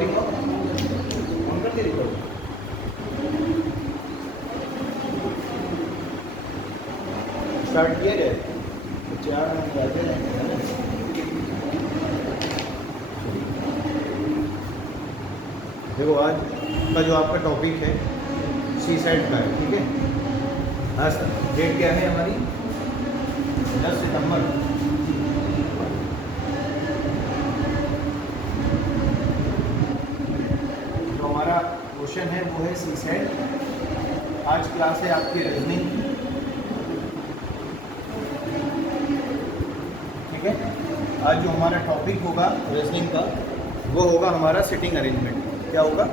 Recording on कर दी recording. Start किया जाए तो 4 मिनट जाते रहेंगे। देखो आज का जो आपका टॉपिक है सी साइड का है, ठीक है। आज डेट क्या है हमारी 10 सितंबर। जो हमारा क्वेश्चन है वो है सी साइड। आज क्लास है आपकी रीजनिंग, ठीक है। आज जो हमारा टॉपिक होगा रीजनिंग का वो होगा हमारा सिटिंग अरेंजमेंट। क्या होगा?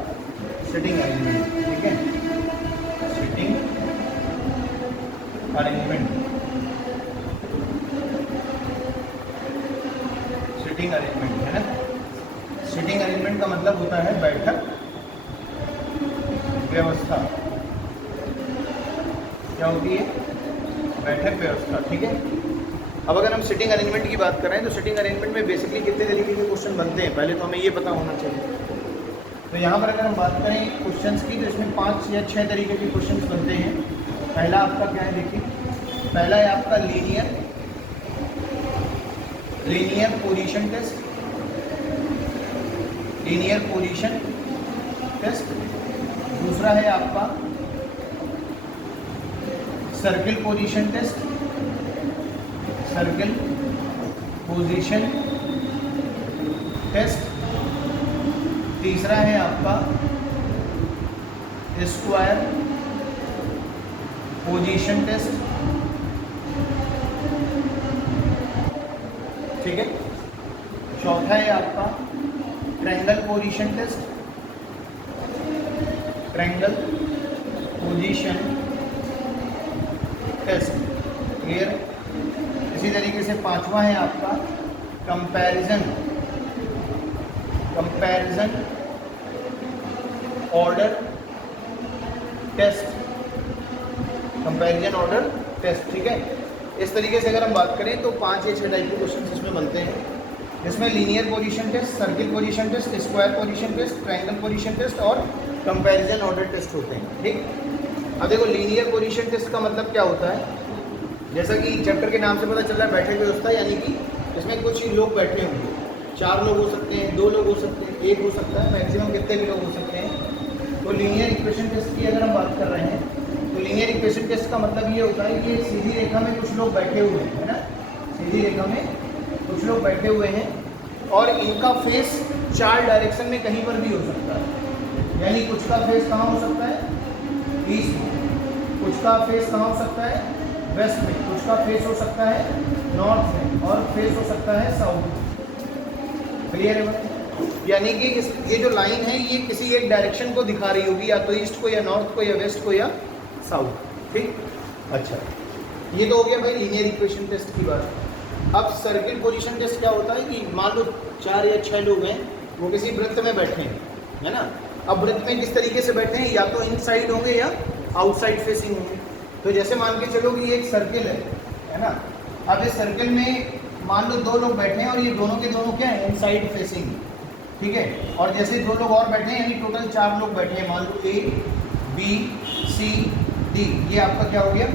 सिटिंग अरेंजमेंट, ठीक है। सिटिंग अरेंजमेंट, सिटिंग अरेंजमेंट है ना। सिटिंग अरेंजमेंट का मतलब होता है बैठक व्यवस्था। क्या होती है? बैठक व्यवस्था, ठीक है। अब अगर हम सिटिंग अरेंजमेंट की बात कर रहे हैं तो सिटिंग अरेंजमेंट में बेसिकली कितने तरीके के क्वेश्चन बनते हैं पहले तो हमें ये पता होना चाहिए। तो यहाँ पर अगर हम बात करें क्वेश्चंस की तो इसमें 5 या 6 तरीके के क्वेश्चंस बनते हैं। पहला आपका क्या है, देखिए। पहला है आपका linear position test, linear position test. दूसरा है आपका circle position test, circle position test. तीसरा है आपका स्क्वायर पोजीशन टेस्ट, ठीक है। चौथा है आपका triangle position test, triangle position test, clear. इसी तरीके से पांचवा है आपका comparison order test, comparison order test, ठीक है। इस तरीके से अगर हम बात करें तो 5 या 6 टाइप के क्वेश्चन इसमें बनते हैं। इसमें linear position test, circle position test, square position test, triangle position test और कंपैरिजन ऑर्डर टेस्ट होते हैं, ठीक। अब देखो लीनियर पोजीशन टेस्ट का मतलब क्या होता है, जैसा कि चैप्टर के नाम से पता चल रहा है बैठक व्यवस्था, यानी कि इसमें कुछ लोग बैठे होंगे। 4 लोग हो सकते हैं, 2 लोग हो सकते हैं, 1 हो सकता है, मैक्सिमम कितने भी लोग हो सकते हैं। तो लीनियर इक्वेशन टेस्ट की अगर हम बात कर रहे हैं तो लीनियर इक्वेशन टेस्ट का मतलब ये होता है कि एक सीधी रेखा में कुछ लोग बैठे हुए हैं, है ना। सीधी रेखा में कुछ लोग बैठे हुए हैं और इनका फेस 4 डायरेक्शन में कहीं पर भी हो सकता है। यानी कुछ का फेस कहाँ हो सकता है? ईस्ट में। कुछ का फेस कहाँ हो सकता है? वेस्ट में। कुछ का फेस हो सकता है नॉर्थ में और फेस हो सकता है साउथ में। क्लियर है? यानी कि ये जो लाइन है ये किसी एक डायरेक्शन को दिखा रही होगी, या तो ईस्ट को या नॉर्थ को या वेस्ट को या साउथ, ठीक। अच्छा, ये तो हो गया भाई लीनियर इक्वेशन टेस्ट की बात। अब सर्किल पोजीशन टेस्ट क्या होता है कि मान लो 4 या 6 लोग हैं, वो किसी वृत्त में बैठे हैं, है ना। अब वृत्त में किस तरीके से बैठे हैं, या तो इनसाइड होंगे या आउटसाइड फेसिंग होंगे। तो जैसे मान के चलो कि ये एक सर्किल है ना। अब इस सर्किल में मान लो 2 लोग बैठे हैं और ये दोनों के दोनों क्या है? इनसाइड फेसिंग, ठीक है। और जैसे 2 लोग और बैठे हैं यानी टोटल 4 लोग बैठे हैं, मान लो A, B, C, D। ये आपका क्या हो गया?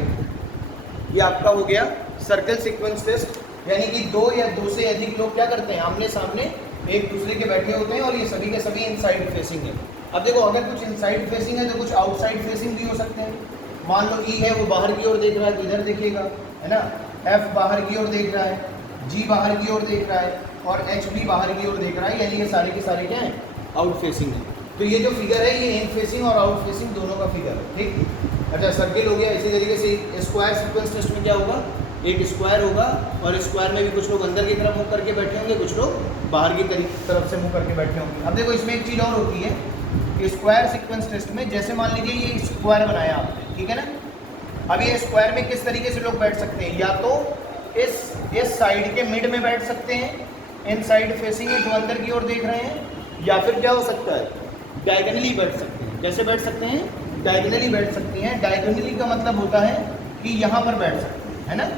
ये आपका हो गया सर्कल सीक्वेंस टेस्ट। यानी कि 2 या 2 से अधिक लोग क्या करते हैं? आमने सामने एक दूसरे के बैठे होते हैं और ये सभी के सभी इनसाइड फेसिंग है। अब देखो अगर कुछ इनसाइड फेसिंग है तो कुछ आउटसाइड फेसिंग भी हो सकते हैं। मान लो E है वो बाहर की ओर देख रहा है तो इधर देखेगा, है ना। F बाहर की ओर देख रहा है, G बाहर की ओर देख रहा है और H भी बाहर की ओर देख रहा है, यानी ये सारे के सारे क्या हैं? आउट फेसिंग है। तो ये जो फिगर है ये इन फेसिंग और आउट फेसिंग दोनों का फिगर है, ठीक। अच्छा, सर्किल हो गया। इसी तरीके से स्क्वायर सीक्वेंस टेस्ट में क्या होगा? एक स्क्वायर होगा और स्क्वायर में भी कुछ लोग अंदर की तरफ मुँह करके बैठे होंगे, कुछ लोग बाहर की तरफ से मुँह करके बैठे होंगे। अब देखो इसमें एक चीज़ और होती है कि स्क्वायर सीक्वेंस टेस्ट में जैसे मान लीजिए ये स्क्वायर बनाया आपने, ठीक है ना। अब ये स्क्वायर में किस तरीके से लोग बैठ सकते हैं? या तो इस साइड के मिड में बैठ सकते हैं, इन साइड फेसिंग है जो अंदर की ओर देख रहे हैं, या फिर क्या हो सकता है? डायगोनली बैठ सकते हैं। कैसे बैठ सकते हैं? डायगोनली बैठ सकती हैं। डायगोनली का मतलब होता है कि यहाँ पर बैठ सकते हैं, है ना।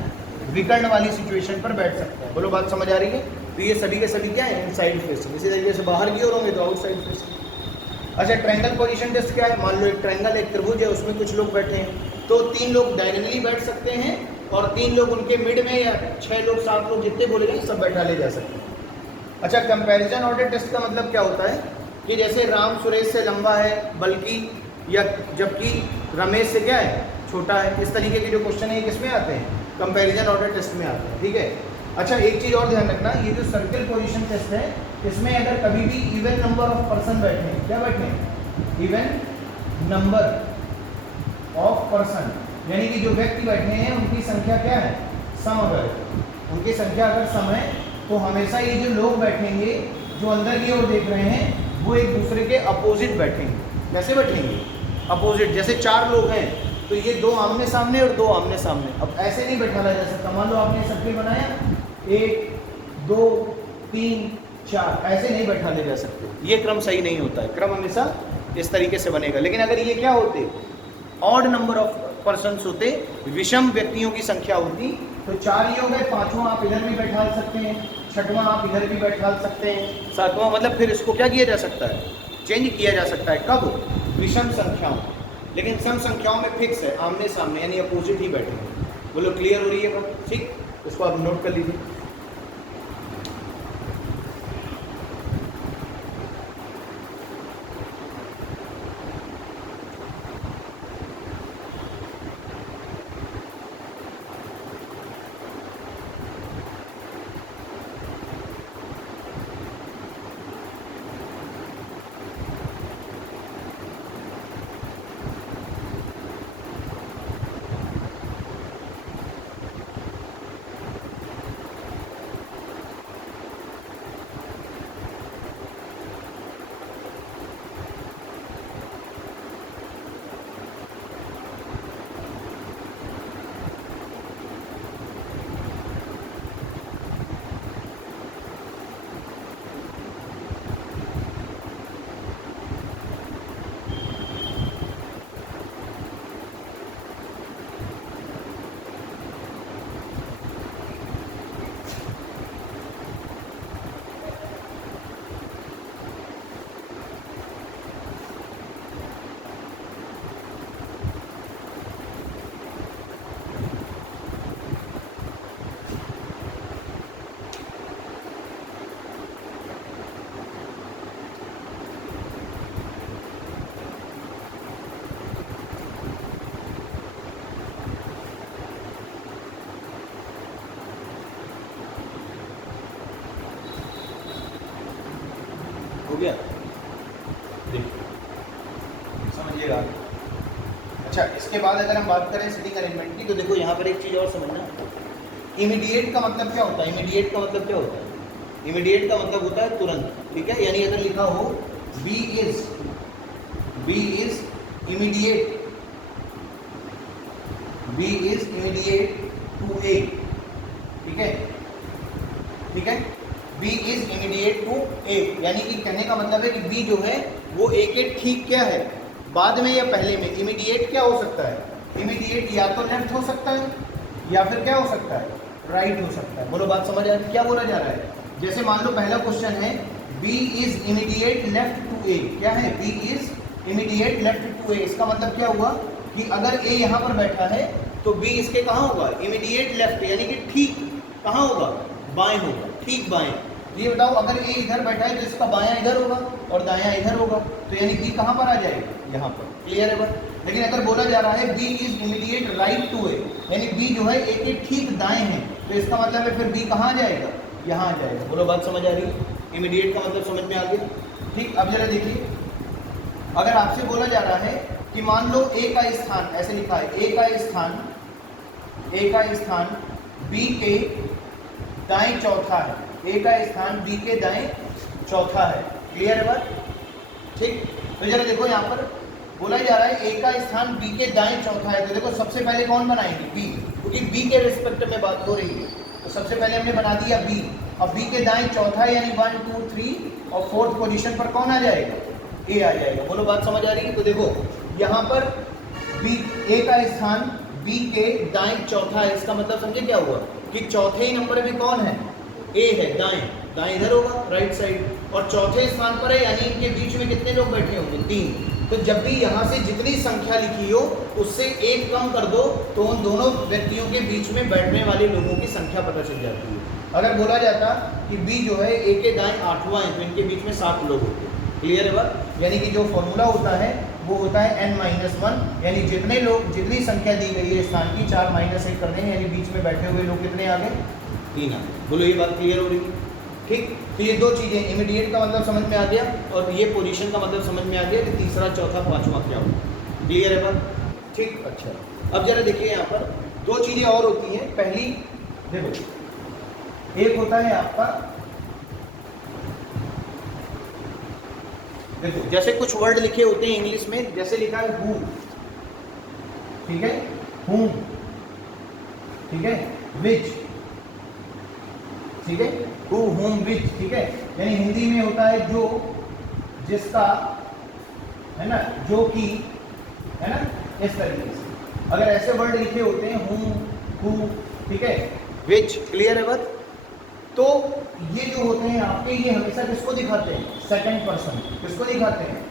विकर्ण वाली सिचुएशन पर बैठ सकते हैं। बोलो बात समझ आ रही है? तो ये सभी के सभी क्या है, इनसाइड फेसिंग। इसी तरीके से बाहर की ओर होंगे तो आउटसाइड फेसिंग। अच्छा, ट्रायंगल पोजीशन टेस्ट क्या है? मान लो एक ट्रायंगल, एक त्रिभुज है, उसमें कुछ लोग बैठे हैं, तो 3 लोग डायगोनली बैठ सकते हैं और 3 लोग उनके मिड में, या 6 लोग 7 लोग जितने बोले गए सब बैठा ले जा सकते हैं। अच्छा, कंपैरिजन ऑर्डर टेस्ट का मतलब क्या होता है कि जैसे राम सुरेश से लंबा है, बल्कि या जबकि रमेश से क्या है, छोटा है। इस तरीके के जो क्वेश्चन है ये किसमें आते हैं? कंपैरिजन ऑर्डर टेस्ट में आते हैं। ठीक है। अच्छा, एक चीज़ और ध्यान रखना, ये जो सर्किल पोजीशन टेस्ट है इसमें अगर कभी भी इवन नंबर ऑफ पर्सन बैठे हैं, क्या बैठे हैं? इवन नंबर ऑफ पर्सन, यानी कि जो व्यक्ति बैठे हैं उनकी संख्या क्या है? सम। अगर उनकी संख्या अगर सम है तो हमेशा ये जो लोग बैठेंगे जो अंदर की ओर देख रहे हैं वो एक दूसरे के अपोजिट बैठेंगे। कैसे बैठेंगे? अपोजिट। जैसे 4 लोग हैं तो ये 2 आमने सामने और 2 आमने सामने। अब ऐसे नहीं बैठाया जा सकता। मान लो आपने सर्किल बनाया 1 2 3 4, ऐसे नहीं बैठा ले जा सकते। ये क्रम सही नहीं होता है। क्रम हमेशा इस तरीके से बनेगा। लेकिन अगर ये क्या होते, ऑड नंबर ऑफ पर्सन्स होते, विषम व्यक्तियों की संख्या होती, तो 4 ही हो गए, 5वां आप इधर भी बैठा सकते हैं, 6वां आप इधर भी बैठा सकते हैं, 7वां मतलब फिर इसको क्या किया जा सकता है? चेंज किया जा सकता है। कब? विषम संख्याओं। लेकिन सम संख्याओं में फिक्स है, आमने सामने यानी अपोजिट ही बैठेंगे। बोलो क्लियर हो रही है बात? ठीक, इसको आप नोट कर लीजिए। हो गया? देखिए, समझिएगा। अच्छा, इसके बाद अगर हम बात करें सिटिंग अरेंजमेंट की, तो देखो यहाँ पर एक चीज़ और समझना। इमीडिएट का मतलब क्या होता है? इमीडिएट का मतलब क्या होता है? इमीडिएट का मतलब होता है तुरंत। ठीक है। यानी अगर लिखा हो B is immediate, B is immediate to A. ठीक है, ठीक है। B is immediate to A, यानी कि कहने का मतलब है कि बी जो है वो ए के ठीक क्या है, बाद में या पहले में। इमीडिएट क्या हो सकता है? इमीडिएट या तो लेफ्ट हो सकता है या फिर क्या हो सकता है? राइट हो सकता है। बोलो बात समझ आ रही है? क्या बोला जा रहा है? जैसे मान लो पहला क्वेश्चन है B is immediate left to A. क्या है? B is immediate left to A. इसका मतलब क्या हुआ कि अगर ए यहाँ पर बैठा है तो बी इसके कहाँ होगा? इमीडिएट लेफ्ट, यानी कि ठीक कहाँ होगा? बाएं होगा, ठीक बाएं। ये बताओ, अगर ए इधर बैठा है तो इसका बायां इधर होगा और दायां इधर होगा, तो यानी बी कहाँ पर आ जाएगा? यहाँ पर। क्लियर है बात? लेकिन अगर बोला जा रहा है B is immediate right to A, यानी बी जो है ए के ठीक दाएं है, तो इसका मतलब है फिर बी कहाँ आ जाएगा? यहाँ आ जाएगा। बोलो बात समझ आ रही है? इमीडिएट का मतलब समझ में आ गया? ठीक। अब जरा देखिए, अगर आपसे बोला जा रहा है कि मान लो ए का स्थान, ऐसे लिखा है ए का स्थान बी के दाएं चौथा है, ए का स्थान बी के दाएं चौथा है। क्लियर है बात? ठीक। तो जरा देखो, यहाँ पर बोला जा रहा है ए का स्थान बी के दाएं चौथा है, तो देखो सबसे पहले कौन बनाएंगे? बी, क्योंकि बी के रिस्पेक्ट में बात हो रही है, तो सबसे पहले हमने बना दिया बी। अब बी के दाएं चौथा है, यानी 1 2 3 और 4th पोजीशन पर कौन आ जाएगा? ए आ जाएगा। बोलो बात समझ आ रही है? तो देखो यहाँ पर बी, ए का स्थान बी के दाएं चौथा है, इसका मतलब समझे क्या हुआ कि चौथे ही नंबर में कौन है? ए है दाएं। दाएं इधर होगा, राइट साइड, और चौथे स्थान पर है, यानी इनके बीच में कितने लोग बैठे होंगे? 3। तो जब भी यहाँ से जितनी संख्या लिखी हो उससे एक कम कर दो तो उन दोनों व्यक्तियों के बीच में बैठने वाले लोगों की संख्या पता चल जाती है। अगर बोला जाता कि बी जो है ए के दाएं 8वां है तो इनके बीच में 7 लोग होते हैं। क्लियर है बात? यानी कि जो फॉर्मूला होता है वो होता है n-1, यानी जितने लोग, जितनी संख्या दी गई है स्थान की, 4 - 1 कर देंगे, यानी बीच में बैठे हुए लोग कितने आ गए? 3 आ गए। बोलो ये बात क्लियर हो रही है? ठीक। तो ये 2 चीज़ें, इमीडिएट का मतलब समझ में आ गया और ये पोजीशन का मतलब समझ में आ गया कि तीसरा, चौथा, पांचवा क्या होगा। क्लियर है बात? ठीक। अच्छा, अब जरा देखिए यहाँ पर 2 चीज़ें और होती हैं। पहली देखो, एक होता है आपका, देखो जैसे कुछ वर्ड लिखे होते हैं इंग्लिश में, जैसे लिखा है हु, ठीक है, हूम, ठीक है, विच, ठीक है, हु, हुम, विच, ठीक है। यानी हिंदी में होता है जो, जिसका, है ना, जो कि, है ना, इस तरीके से। अगर ऐसे वर्ड लिखे होते हैं हूम, हु, ठीक है, विच, क्लियर है बात? तो ये जो होते हैं आपके, ये हमेशा किसको दिखाते हैं? Second person. किसको दिखाते हैं?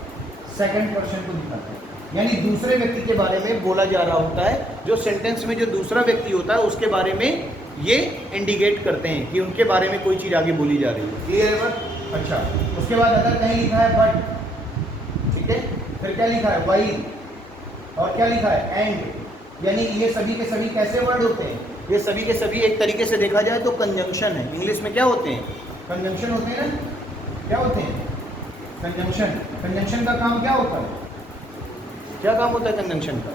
सेकंड पर्सन को दिखाते हैं। यानी दूसरे व्यक्ति के बारे में बोला जा रहा होता है। जो सेंटेंस में जो दूसरा व्यक्ति होता है उसके बारे में ये इंडिकेट करते हैं कि उनके बारे में कोई चीज़ आगे बोली जा रही है। क्लियर है बात? अच्छा, उसके बाद अगर कहीं लिखा है बट, ठीक है, फिर क्या लिखा है? वाइल, और क्या लिखा है? एंड। यानी ये सभी के सभी कैसे वर्ड होते हैं? ये सभी के सभी एक तरीके से देखा जाए तो कंजंक्शन है। इंग्लिश में क्या होते हैं? कंजंक्शन होते हैं ना। क्या होते हैं? कंजंक्शन। कंजंक्शन का काम क्या होता है? क्या काम होता है कंजंक्शन का?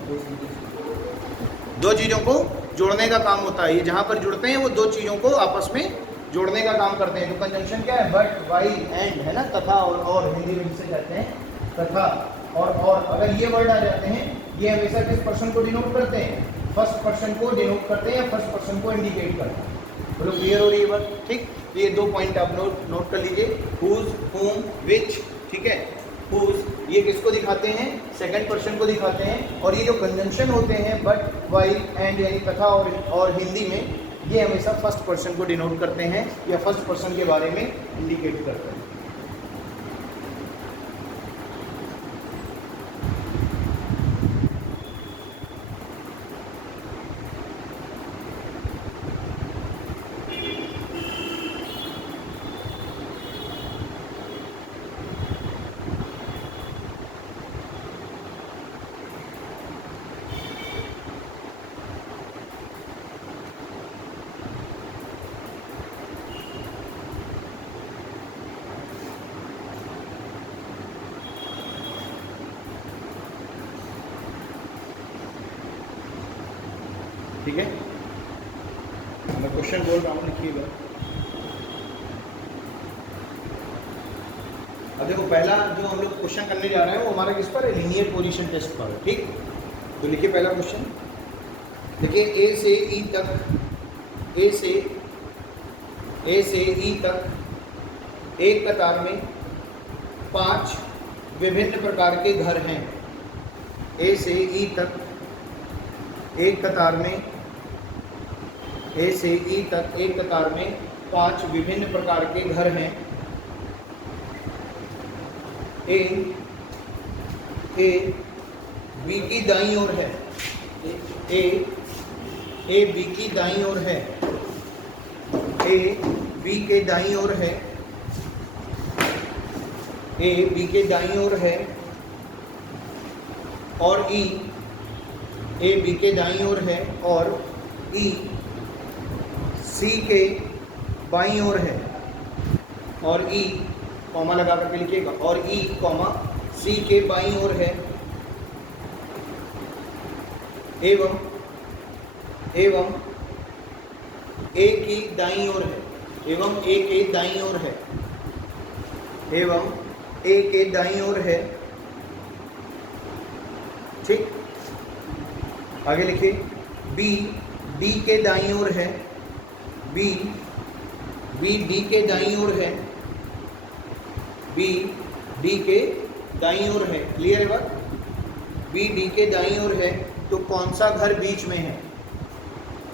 2 चीज़ों को जोड़ने का काम होता है। ये जहाँ पर जुड़ते हैं वो 2 चीज़ों को आपस में जोड़ने का काम करते हैं। तो कंजंक्शन क्या है? बट, वाइल, एंड, है ना, तथा और हिंदी में जिसे कहते हैं तथा और। अगर ये वर्ड आ जाते हैं, ये हमेशा किस पर्सन को डिनोट करते हैं? फर्स्ट पर्सन को डिनोट करते हैं या फर्स्ट पर्सन को इंडिकेट करते हैं। बोलो क्लियर हो रही है बात? ठीक। ये 2 पॉइंट आप नोट कर लीजिए, हुज, हुम, विच, ठीक है। हुज ये किसको दिखाते हैं? सेकंड पर्सन को दिखाते हैं। और ये जो कंजंक्शन होते हैं बट, वाइल, एंड, यानी तथा और हिंदी में, ये हमेशा फर्स्ट पर्सन को डिनोट करते हैं या फर्स्ट पर्सन के बारे में इंडिकेट करते हैं। ठीक है, मैं क्वेश्चन बोल रहा हूँ, लिखिएगा। अब देखो, पहला जो हम लोग क्वेश्चन करने जा रहे हैं वो हमारा किस पर है? लीनियर पोजीशन टेस्ट पर है। ठीक, तो लिखिए पहला क्वेश्चन। देखिए, ए से ई तक एक कतार में 5 विभिन्न प्रकार के घर हैं। ए से ई तक एक कतार में, ए से ई तक एक कतार में 5 विभिन्न प्रकार के घर हैं। ए बी की दाईं ओर है। ए बी की दाईं ओर है। ए बी के दाईं ओर है। ए बी के दाईं ओर है और ई ए बी के दाईं ओर है और ई सी के बाईं ओर है और ई, कॉमा लगा करके लिखिएगा, और ई कॉमा सी के बाईं ओर है। एवं ए की दाईं ओर है। एवं ए के दाईं ओर है। एवं ए के दाईं ओर है। ठीक, आगे लिखिए। बी डी के दाईं ओर है। बी डी के दाईं ओर है। बी डी के दाईं ओर है। क्लियर है बात? बी डी के दाईं ओर है। तो कौन सा घर बीच में है?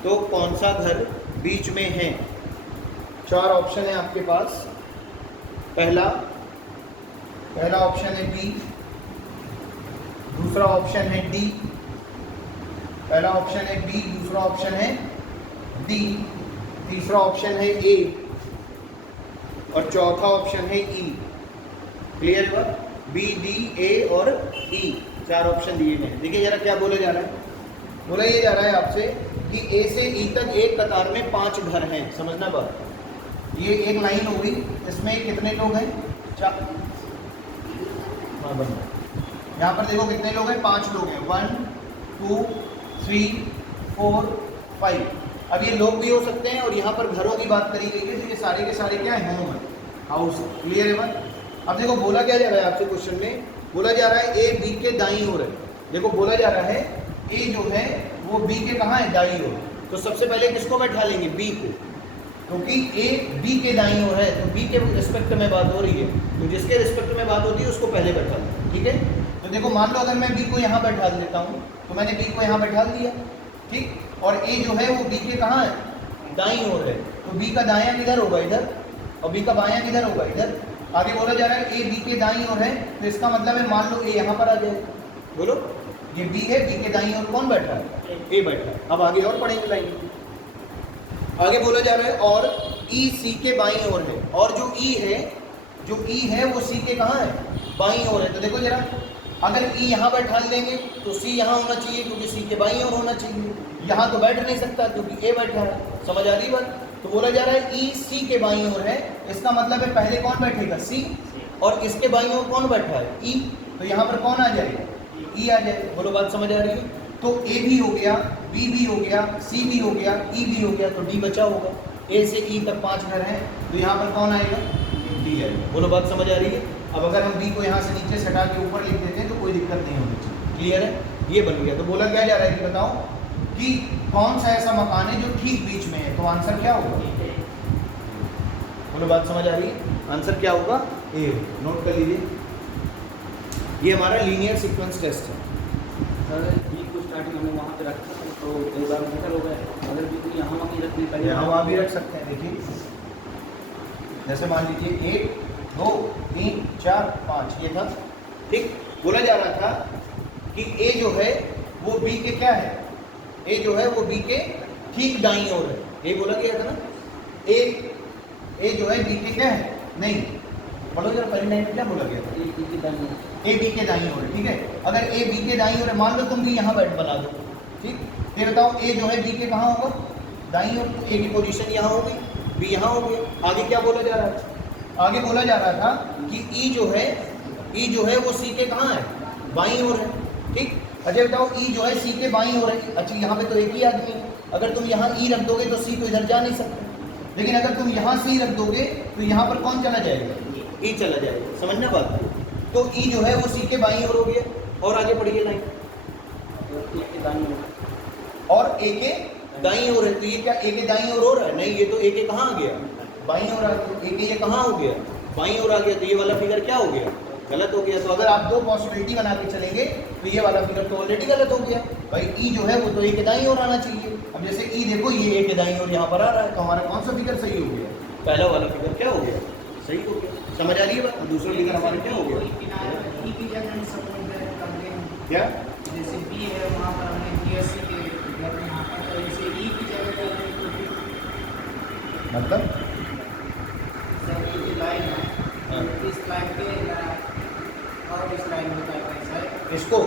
तो कौन सा घर बीच में है? 4 ऑप्शन है आपके पास। पहला ऑप्शन है बी, दूसरा ऑप्शन है डी, पहला ऑप्शन है बी, दूसरा ऑप्शन है डी, तीसरा ऑप्शन है ए और चौथा ऑप्शन है ई। क्लियर हुआ? बी, डी, ए और ई 4 ऑप्शन दिए गए। देखिए जरा क्या बोला जा रहा है। बोला ये जा रहा है आपसे कि ए से ई तक एक कतार में 5 घर हैं। समझना बात, ये एक लाइन होगी, इसमें कितने लोग हैं? 4। यहाँ पर देखो कितने लोग हैं? 5 लोग हैं। 1 2 3 4 5। अब ये लोग भी हो सकते हैं और यहाँ पर घरों की बात करी गई है, तो ये सारे के सारे क्या है? होम है, हाउस। क्लियर है बात? अब देखो बोला क्या जा रहा है आपसे क्वेश्चन में, बोला जा रहा है ए बी के दाईं ओर है। देखो बोला जा रहा है ए जो है वो बी के कहाँ है? दाईं ओर। तो सबसे पहले किसको बैठा लेंगे? बी को, क्योंकि ए बी के दाईं ओर है, तो बी के रिस्पेक्ट में बात हो रही है, तो जिसके रिस्पेक्ट में बात होती है उसको पहले बैठा लें। ठीक है? तो देखो मान लो अगर मैं बी को यहाँ बैठा देता हूँ, तो मैंने बी को यहाँ बैठा दिया, ठीक, और ए जो है वो बी के कहाँ है? दाईं ओर है, तो बी का दायां किधर होगा? इधर, और बी का बायां किधर होगा? इधर। आगे बोला जा रहा है ए बी के दाईं ओर है, तो इसका मतलब है मान लो ए यहाँ पर आ जाए। बोलो, ये बी है, बी के दाईं ओर कौन बैठा है? ए बैठा है। अब आगे और पढ़ेंगे लाइन। आगे बोला जा रहा है और ई सी के बाईं ओर है, और जो ई है वो सी के कहाँ है? बाईं ओर है। तो देखो जरा, अगर ई यहाँ बैठा लेंगे तो सी यहाँ होना चाहिए, क्योंकि सी के बाईं ओर होना चाहिए। यहाँ तो बैठ नहीं सकता क्योंकि ए बैठा है। समझ आ रही बात? तो बोला जा रहा है ई सी के बाईं ओर है, इसका मतलब है पहले कौन बैठेगा? सी, और इसके बाईं ओर कौन बैठा है? ई। तो यहाँ पर कौन आ जाएगा? ई आ जाएगा। बोलो बात समझ आ रही है? तो ए भी हो गया, बी भी हो गया, सी भी हो गया, ई भी हो गया, तो डी बचा होगा। ए से ई तक 5 घर हैं, तो यहाँ पर कौन आएगा? डी आएगा। बोलो बात समझ आ रही है? अब अगर हम बी को यहाँ से नीचे से हटा के ऊपर लिख देते हैं तो कोई दिक्कत नहीं होनी चाहिए। क्लियर है? ये बन गया। तो बोला क्या जा रहा है कि बताओ कि कौन सा ऐसा मकान है जो ठीक बीच में है? तो आंसर क्या होगा? बोलो बात समझ आ रही है? आंसर क्या होगा? ए। नोट कर लीजिए, ये हमारा लीनियर सीक्वेंस टेस्ट है। सर बी को स्टार्टिंग हमने वहाँ पे रखा तो एक बार बेटर हो गया। अगर बी को यहाँ वहाँ रखने पहले यहाँ वहाँ भी रख सकते हैं। देखिए जैसे मान लीजिए 1 2 3 4 5 ये था, ठीक। बोला जा रहा था कि ए जो है वो बी के क्या है? ए जो है वो बी के ठीक दाईं ओर है। ये बोला गया था ना, ए जो है बी के क्या है? नहीं, पढ़ो जरा पहले लाइन में क्या बोला गया था? ए बी के दाईं ओर है, ठीक है। अगर ए बी के दाईं ओर है, मान लो तुम भी यहाँ बैठ बना दो, ठीक। ये बताओ ए जो है बी के कहाँ होगा? दाईं ओर। तो ए की पोजीशन यहाँ होगी, बी यहाँ हो गया। आगे क्या बोला जा रहा था? आगे बोला जा रहा था कि ई जो है वो सी के कहाँ है? बाईं ओर है, ठीक। अच्छा बताओ ई जो है सी के बाईं ओर है। अच्छा यहाँ पे तो एक ही आदमी है, अगर तुम यहाँ ई रख दोगे तो सी तो इधर जा नहीं सकता, लेकिन अगर तुम यहाँ सी रख दोगे तो यहाँ पर कौन चला जाएगा? ई चला जाएगा। समझना बात? तो ई जो है वो सी के बाईं ओर हो गया। और आगे पढ़िए लाइन। और ए के दाईं ओर है, तो ये क्या ए के दाईं ओर हो रहा है? नहीं, ये तो ए के कहाँ आ गया? बाईं ओर आ गया। ए के ये कहाँ हो गया? बाईं ओर आ गया। तो ये वाला फिगर क्या हो गया? गलत हो गया। तो अगर आप दो पॉसिबिलिटी बना के चलेंगे तो ये वाला फिगर तो ऑलरेडी गलत हो गया। भाई ई जो है वो तो ए के दाईं ओर आना चाहिए। अब जैसे ई देखो ये ए के दाईं ओर यहाँ पर आ रहा है, तो हमारा कौन सा फिगर सही हो गया? पहला वाला फिगर क्या हो गया? सही हो गया। समझ आ रही है बात? दूसरा फिगर हमारा क्या हो गया? क्या? जैसे बी है वहाँ पर हमने बीएससी के यहाँ पर, तो जैसे ई की जगह मतलब सर लाइन है, इस लाइन के और इस लाइन में सर इसको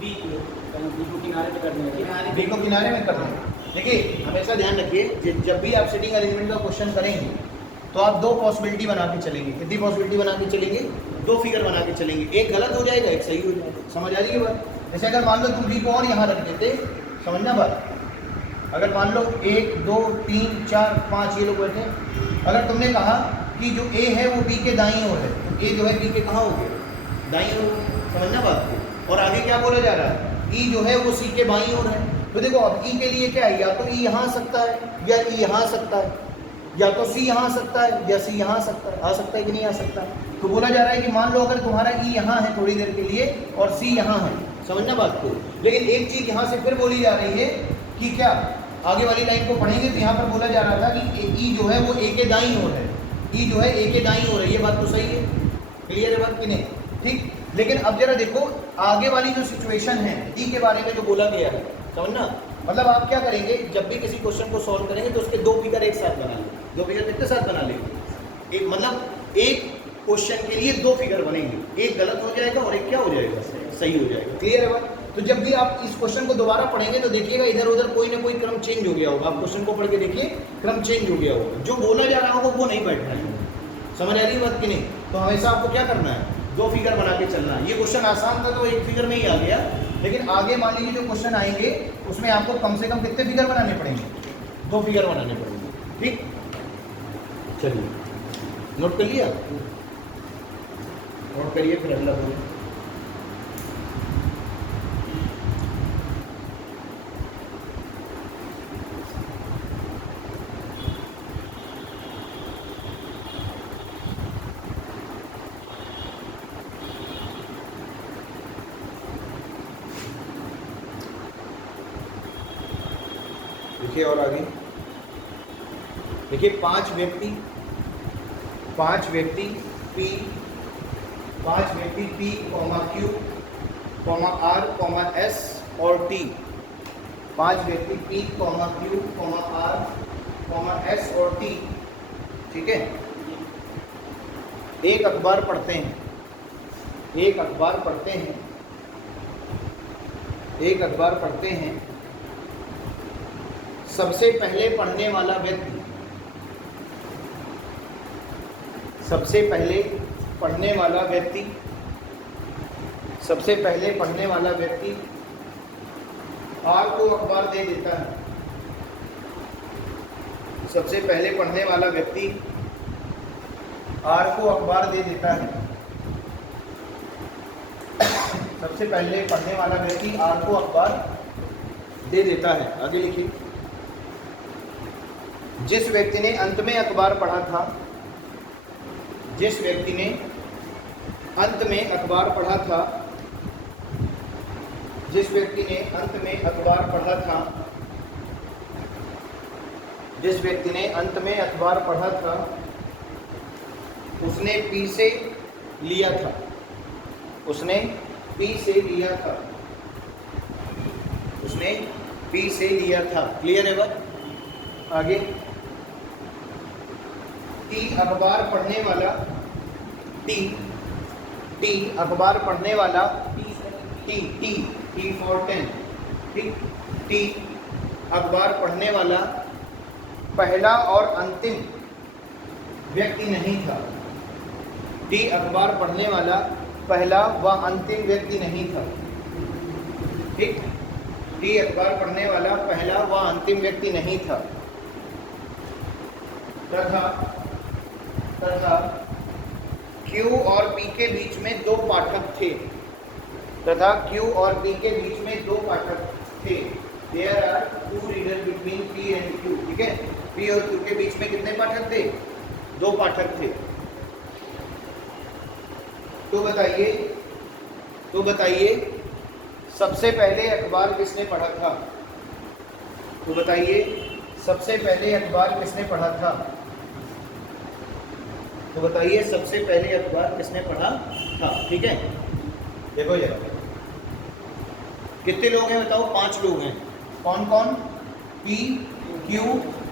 बी को किनारे पे करने हैं, बी को किनारे में करना है। देखिए हमेशा ध्यान रखिए, जब भी आप सिटिंग अरेंजमेंट का क्वेश्चन करेंगे तो आप दो पॉसिबिलिटी बना के चलेंगे। कितनी पॉसिबिलिटी बना के चलेंगे? दो फिगर बना के चलेंगे। एक गलत हो जाएगा, एक सही हो जाएगा। समझ आ रही है बात? जैसे अगर मान लो तुम बी को और यहाँ रख देते, समझना बात, अगर मान लो 1 2 3 4 5 ये लोग बैठे, अगर तुमने कहा कि जो ए है वो बी के दाईं ओर है, तो ए जो है बी के कहाँ हो गया? दाईं ओर। समझना बात को? और आगे क्या बोला जा रहा है? ई जो है वो सी के बाईं ओर है। तो देखो अब ई के लिए क्या है? या तो ई यहाँ आ सकता है या ई यहाँ आ सकता है, या तो सी यहाँ आ सकता है या सी यहाँ आ सकता है कि नहीं आ सकता है। तो बोला जा रहा है कि मान लो अगर तुम्हारा ई यहाँ है थोड़ी देर के लिए और सी यहाँ है, समझना बात को। लेकिन एक चीज़ यहाँ से फिर बोली जा रही है कि क्या? आगे वाली लाइन को पढ़ेंगे तो यहाँ पर बोला जा रहा था कि ई जो है वो ए के दाईं ओर है, ई जो है ए के दाईं ओर है, ये बात तो सही है, क्लियर है बात कि नहीं? ठीक, लेकिन अब जरा देखो आगे वाली जो सिचुएशन है ई के बारे में जो बोला गया है, समझना, मतलब आप क्या करेंगे जब भी किसी क्वेश्चन को सॉल्व करेंगे तो उसके 2 फिगर एक साथ बना लेंगे, 2 फिगर कितने साथ बना लेंगे, एक मतलब एक क्वेश्चन के लिए 2 फिगर बनेंगे, एक गलत हो जाएगा और एक क्या हो जाएगा, सही हो जाएगा, क्लियर है बात? तो जब भी आप इस क्वेश्चन को दोबारा पढ़ेंगे तो देखिएगा इधर उधर कोई ना कोई क्रम चेंज हो गया होगा, आप क्वेश्चन को पढ़ के देखिए क्रम चेंज हो गया होगा, जो बोला जा रहा होगा वो नहीं बैठ रहा है, समझ आ रही है बात कि नहीं? तो हमेशा आपको क्या करना है, 2 फिगर बना के चलना है। ये क्वेश्चन आसान था तो 1 फिगर में ही आ गया, लेकिन आगे मान लीजिए जो क्वेश्चन आएंगे उसमें आपको कम से कम कितने फिगर बनाने पड़ेंगे, 2 फिगर बनाने पड़ेंगे, ठीक? चलिए नोट कर लिया, नोट करिए फिर अगला बोलिए। देखिए और आगे देखिए 5 व्यक्ति P, 5 व्यक्ति P, Q, R, S और T, 5 व्यक्ति P, Q, R, S और T, ठीक है? एक अखबार पढ़ते हैं, एक अखबार पढ़ते हैं, एक अखबार पढ़ते हैं। सबसे पहले पढ़ने वाला व्यक्ति, सबसे पहले पढ़ने वाला व्यक्ति, सबसे पहले पढ़ने वाला व्यक्ति आर को अखबार दे देता है, सबसे पहले पढ़ने वाला व्यक्ति आर को अखबार दे देता है, सबसे पहले पढ़ने वाला व्यक्ति आर को अखबार दे देता है। आगे लिखिए, जिस व्यक्ति ने अंत में अखबार पढ़ा था, जिस व्यक्ति ने अंत में अखबार पढ़ा था, जिस व्यक्ति ने अंत में अखबार पढ़ा था, जिस व्यक्ति ने अंत में अखबार पढ़ा था उसने पी से लिया था, उसने पी से लिया था, उसने पी से लिया था, क्लियर है बात? आगे टी अखबार पढ़ने वाला, टी अखबार पढ़ने वाला, टी फॉर 10, ठीक? टी अखबार पढ़ने वाला पहला और अंतिम व्यक्ति नहीं था, टी अखबार पढ़ने वाला पहला व अंतिम व्यक्ति नहीं था, ठीक? टी अखबार पढ़ने वाला पहला व अंतिम व्यक्ति नहीं था। तथा Q और P के बीच में 2 पाठक थे, तथा Q और P के बीच में 2 पाठक थे। There are 2 readers between P and Q, ठीक है? P और Q के बीच में कितने पाठक थे? 2 पाठक थे। तो बताइए सबसे पहले अखबार किसने पढ़ा था? तो बताइए सबसे पहले अखबार किसने पढ़ा था? तो बताइए सबसे पहले अखबार किसने पढ़ा था? ठीक है, देखो जरा कितने लोग हैं बताओ? 5 लोग हैं। कौन कौन? P, Q,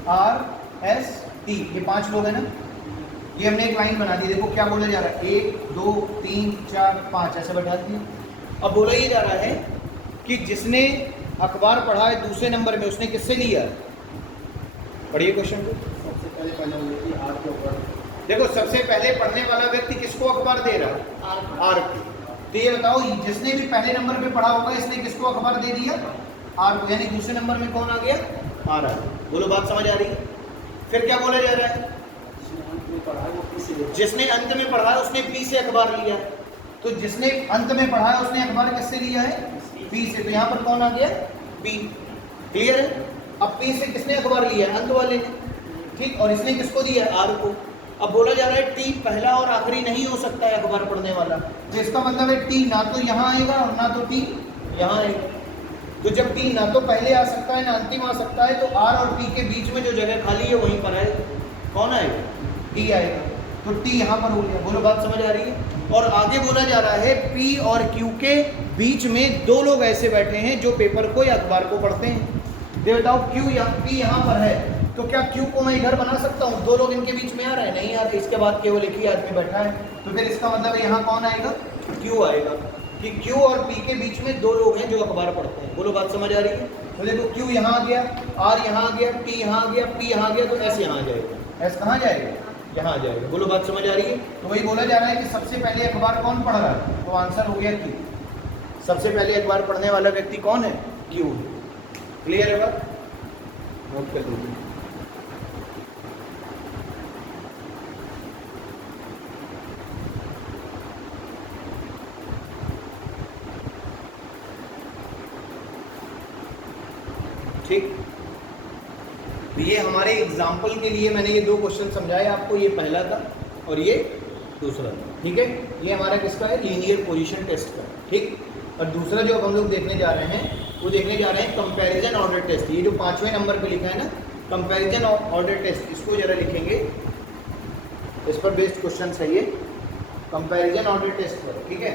R, S, T, ये 5 लोग हैं ना। ये हमने एक लाइन बना दी, देखो क्या बोला जा रहा है, 1 2 3 4 5 ऐसे बैठा दिया। अब बोला ये जा रहा है कि जिसने अखबार पढ़ा है दूसरे नंबर में उसने किससे लिया? पढ़िए क्वेश्चन को। सबसे पहले पढ़ने आर के ऊपर, देखो सबसे पहले पढ़ने वाला व्यक्ति किसको अखबार दे रहा है? आर को। तो ये बताओ जिसने भी पहले नंबर पे पढ़ा होगा इसने किसको अखबार दे दिया? आर को, यानी दूसरे नंबर में कौन आ गया? आर आ गया। बोलो बात समझ आ रही है? फिर क्या बोला जा रहा है? जिसने अंत में पढ़ा है उसने पी से अखबार लिया है। तो जिसने अंत में पढ़ा है उसने अखबार किससे लिया है? पी से। तो यहाँ पर कौन आ गया? पी। क्लियर है? अब पी से किसने अखबार लिया है? अंत वाले ने, ठीक। और इसने किसको दिया? आर को। अब बोला जा रहा है टी पहला और आखिरी नहीं हो सकता है अखबार पढ़ने वाला, तो इसका मतलब है टी ना तो यहाँ आएगा और ना तो टी यहाँ आएगा। तो जब P ना तो पहले आ सकता है ना अंतिम आ सकता है, तो R और P के बीच में जो जगह खाली है वहीं पर आएगा। कौन आएगा? T आएगा। तो T यहाँ पर हो गया। बोलो बात समझ आ रही है? और आगे बोला जा रहा है P और Q के बीच में दो लोग ऐसे बैठे हैं जो पेपर को या अखबार को पढ़ते हैं। ये बताओ Q या P यहाँ पर है, तो क्या Q को मैं इधर बना सकता हूँ? दो लोग इनके बीच में आ रहे हैं, नहीं आ रहे। इसके बाद केवल एक ही आदमी बैठा है, तो फिर इसका मतलब यहाँ कौन आएगा? Q आएगा। कि Q और P के बीच में दो लोग हैं जो अखबार पढ़ते हैं। बोलो बात समझ आ रही है? तो देखो Q यहाँ आ गया, R यहाँ आ गया, T यहाँ आ गया, P यहाँ आ गया, तो S यहाँ आ जाएगा। S कहाँ जाएगा? यहाँ आ जाएगा। बोलो बात समझ आ रही है? तो वही बोला जा रहा है कि सबसे पहले अखबार कौन पढ़ रहा है, तो आंसर हो गया Q। सबसे पहले अखबार पढ़ने वाला व्यक्ति कौन है? Q। क्लियर है बात? नोट कर दीजिए। ठीक, ये हमारे एग्जाम्पल के लिए मैंने ये दो क्वेश्चन समझाए आपको। ये पहला था और ये दूसरा था। ठीक है, ये हमारा किसका है? लीनियर पोजीशन टेस्ट का। ठीक, और दूसरा जो अब हम लोग देखने जा रहे हैं वो देखने जा रहे हैं कंपैरिजन ऑर्डर टेस्ट। ये जो 5वें नंबर पे लिखा है ना, कंपैरिजन ऑर्डर टेस्ट, इसको जरा लिखेंगे। इस पर बेस्ड क्वेश्चन है ये, कंपैरिजन ऑर्डर टेस्ट पर। ठीक है,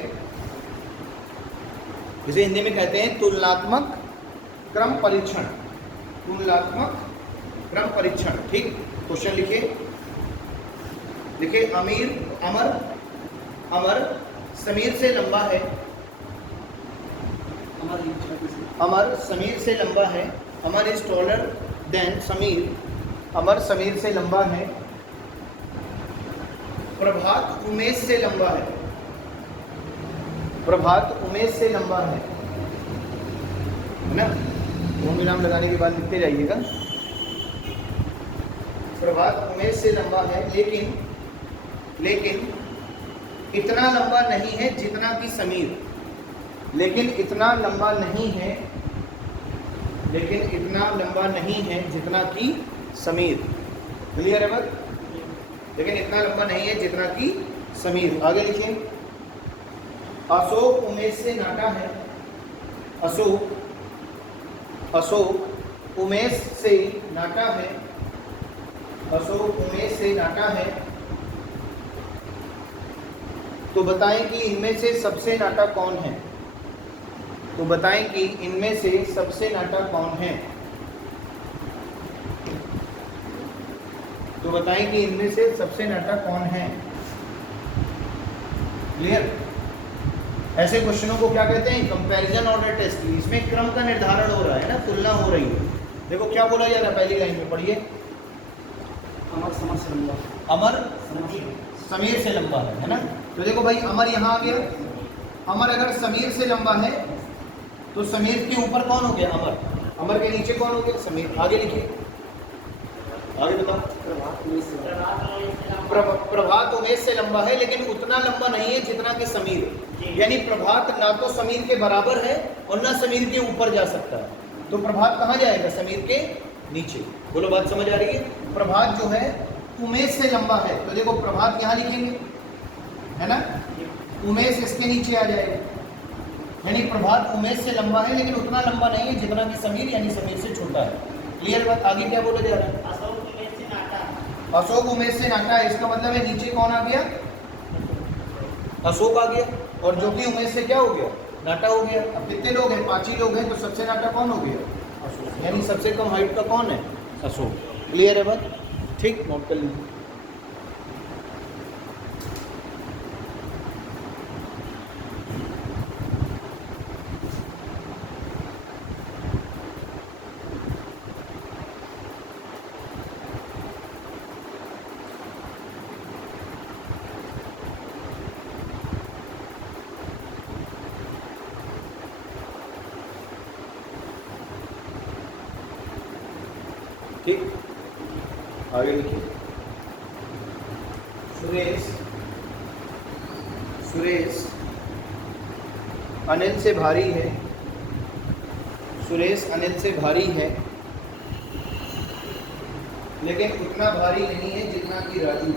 इसे हिंदी में कहते हैं तुलनात्मक क्रम परीक्षण। तुलनात्मक क्रम परीक्षण। ठीक, क्वेश्चन लिखिए। अमर समीर से लंबा है। अमर समीर से लंबा है। अमर इज टॉलर देन समीर। अमर समीर से लंबा है। प्रभात उमेश से लंबा है। प्रभात उमेश से लंबा है ना? वो विराम लगाने के बाद लिखते जाइएगा। प्रभात उमेश से लंबा है, लेकिन इतना लंबा नहीं है जितना कि समीर। लेकिन इतना लंबा नहीं है जितना कि समीर। क्लियर है बात? लेकिन इतना लंबा नहीं है जितना कि समीर। आगे लिखिए। अशोक उमेश से नाटा है। अशोक उमेश से नाटा है। अशोक उमेश से नाटा है। तो बताएं कि इनमें से सबसे नाटा कौन है? तो बताएं कि इनमें से सबसे नाटा कौन है? तो बताएं कि इनमें से सबसे नाटा कौन है? क्लियर? ऐसे क्वेश्चनों को क्या कहते हैं? Comparison order test. इसमें क्रम का निर्धारण हो रहा है ना, तुलना हो रही है। देखो क्या बोला जा रहा है, पहली लाइन में पढ़िए। अमर समीर से लंबा है ना? तो देखो भाई, अमर यहाँ आ गया। अमर अगर समीर से लंबा है तो समीर के ऊपर कौन हो गया? अमर। अमर के नीचे कौन हो गया? समीर। आगे लिखिए, आगे बताओ। प्रभात उमेश से लंबा है, लेकिन उतना लंबा नहीं है जितना कि समीर। यानी प्रभात ना तो समीर के बराबर है और ना समीर के ऊपर जा सकता है। तो प्रभात कहाँ जाएगा? समीर के नीचे। बोलो बात समझ आ रही है? प्रभात जो है उमेश से लंबा है, तो देखो प्रभात यहाँ लिखेंगे, है ना? उमेश इसके नीचे आ जाएगा। यानी प्रभात उमेश से लंबा है, लेकिन उतना लंबा नहीं है जितना कि समीर, यानी समीर से छोटा है। क्लियर बात? आगे क्या बोला जा रहा है? अशोक उमेश से नाटा है। इसका मतलब है नीचे कौन आ गया? अशोक आ गया, और जो कि उमेश से क्या हो गया? नाटा हो गया। अब कितने लोग हैं? 5 ही लोग हैं, तो सबसे नाटा कौन हो गया? अशोक। यानी सबसे कम हाइट का कौन है? अशोक। क्लियर है बात? ठीक, नोट कर लीजिए। ठीक, आगे लिखिए। सुरेश अनिल से भारी है। सुरेश अनिल से भारी है, लेकिन उतना भारी नहीं है जितना कि राजू।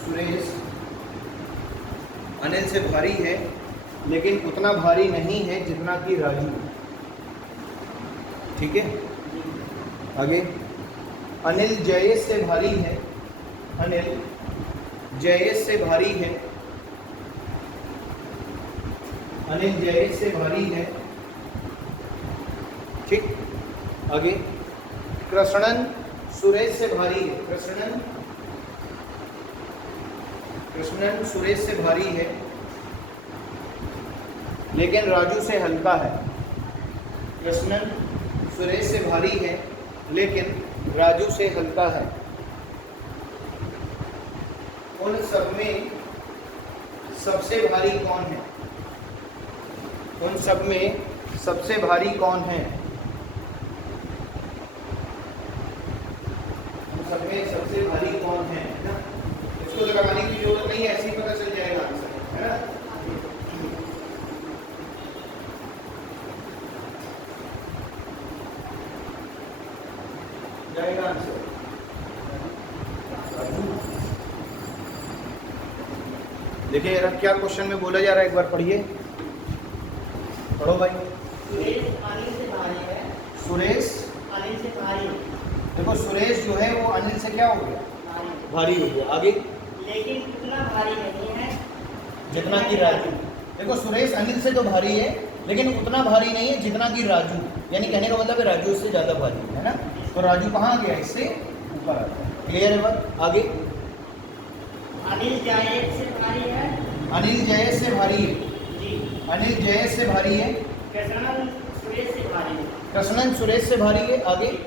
सुरेश अनिल से भारी है, लेकिन उतना भारी नहीं है जितना कि राजू। ठीक है, आगे। अनिल जयेश से भारी है, अनिल जयेश से भारी है, अनिल जयेश से भारी है। ठीक, आगे। कृष्णन सुरेश से भारी है, कृष्णन सुरेश से भारी है लेकिन राजू से हल्का है। कृष्णन सुरेश से भारी है लेकिन राजू से हल्का है। उन सब में सबसे भारी कौन है? उन सब में सबसे भारी कौन है? उन सब में सबसे भारी कौन है ना? इसको लगाने की जरूरत नहीं है, ऐसे ही पता चल जाएगा आंसर, है ना। जाएगा आंसर। देखिए क्या क्वेश्चन में बोला जा रहा है, एक बार पढ़िए, पढ़ो भाई। सुरेश अनिल से भारी है, सुरेश अनिल से भारी है, देखो सुरेश जो है वो अनिल से क्या हो गया? भारी, भारी हो गया। आगे। लेकिन उतना भारी नहीं है जितना कि राजू। देखो सुरेश अनिल से तो भारी है लेकिन उतना भारी नहीं है जितना कि राजू, यानी कहने का मतलब है राजू इससे ज़्यादा भारी है ना। तो राजू कहाँ गया? इससे ऊपर आ गया। क्लियर है बात? आगे। अनिल जयेश से भारी है, अनिल जयेश से भारी है, जी, अनिल जयेश से भारी है, कृष्णन सुरेश से भारी है, कृष्णन सुरेश से भारी है। आगे।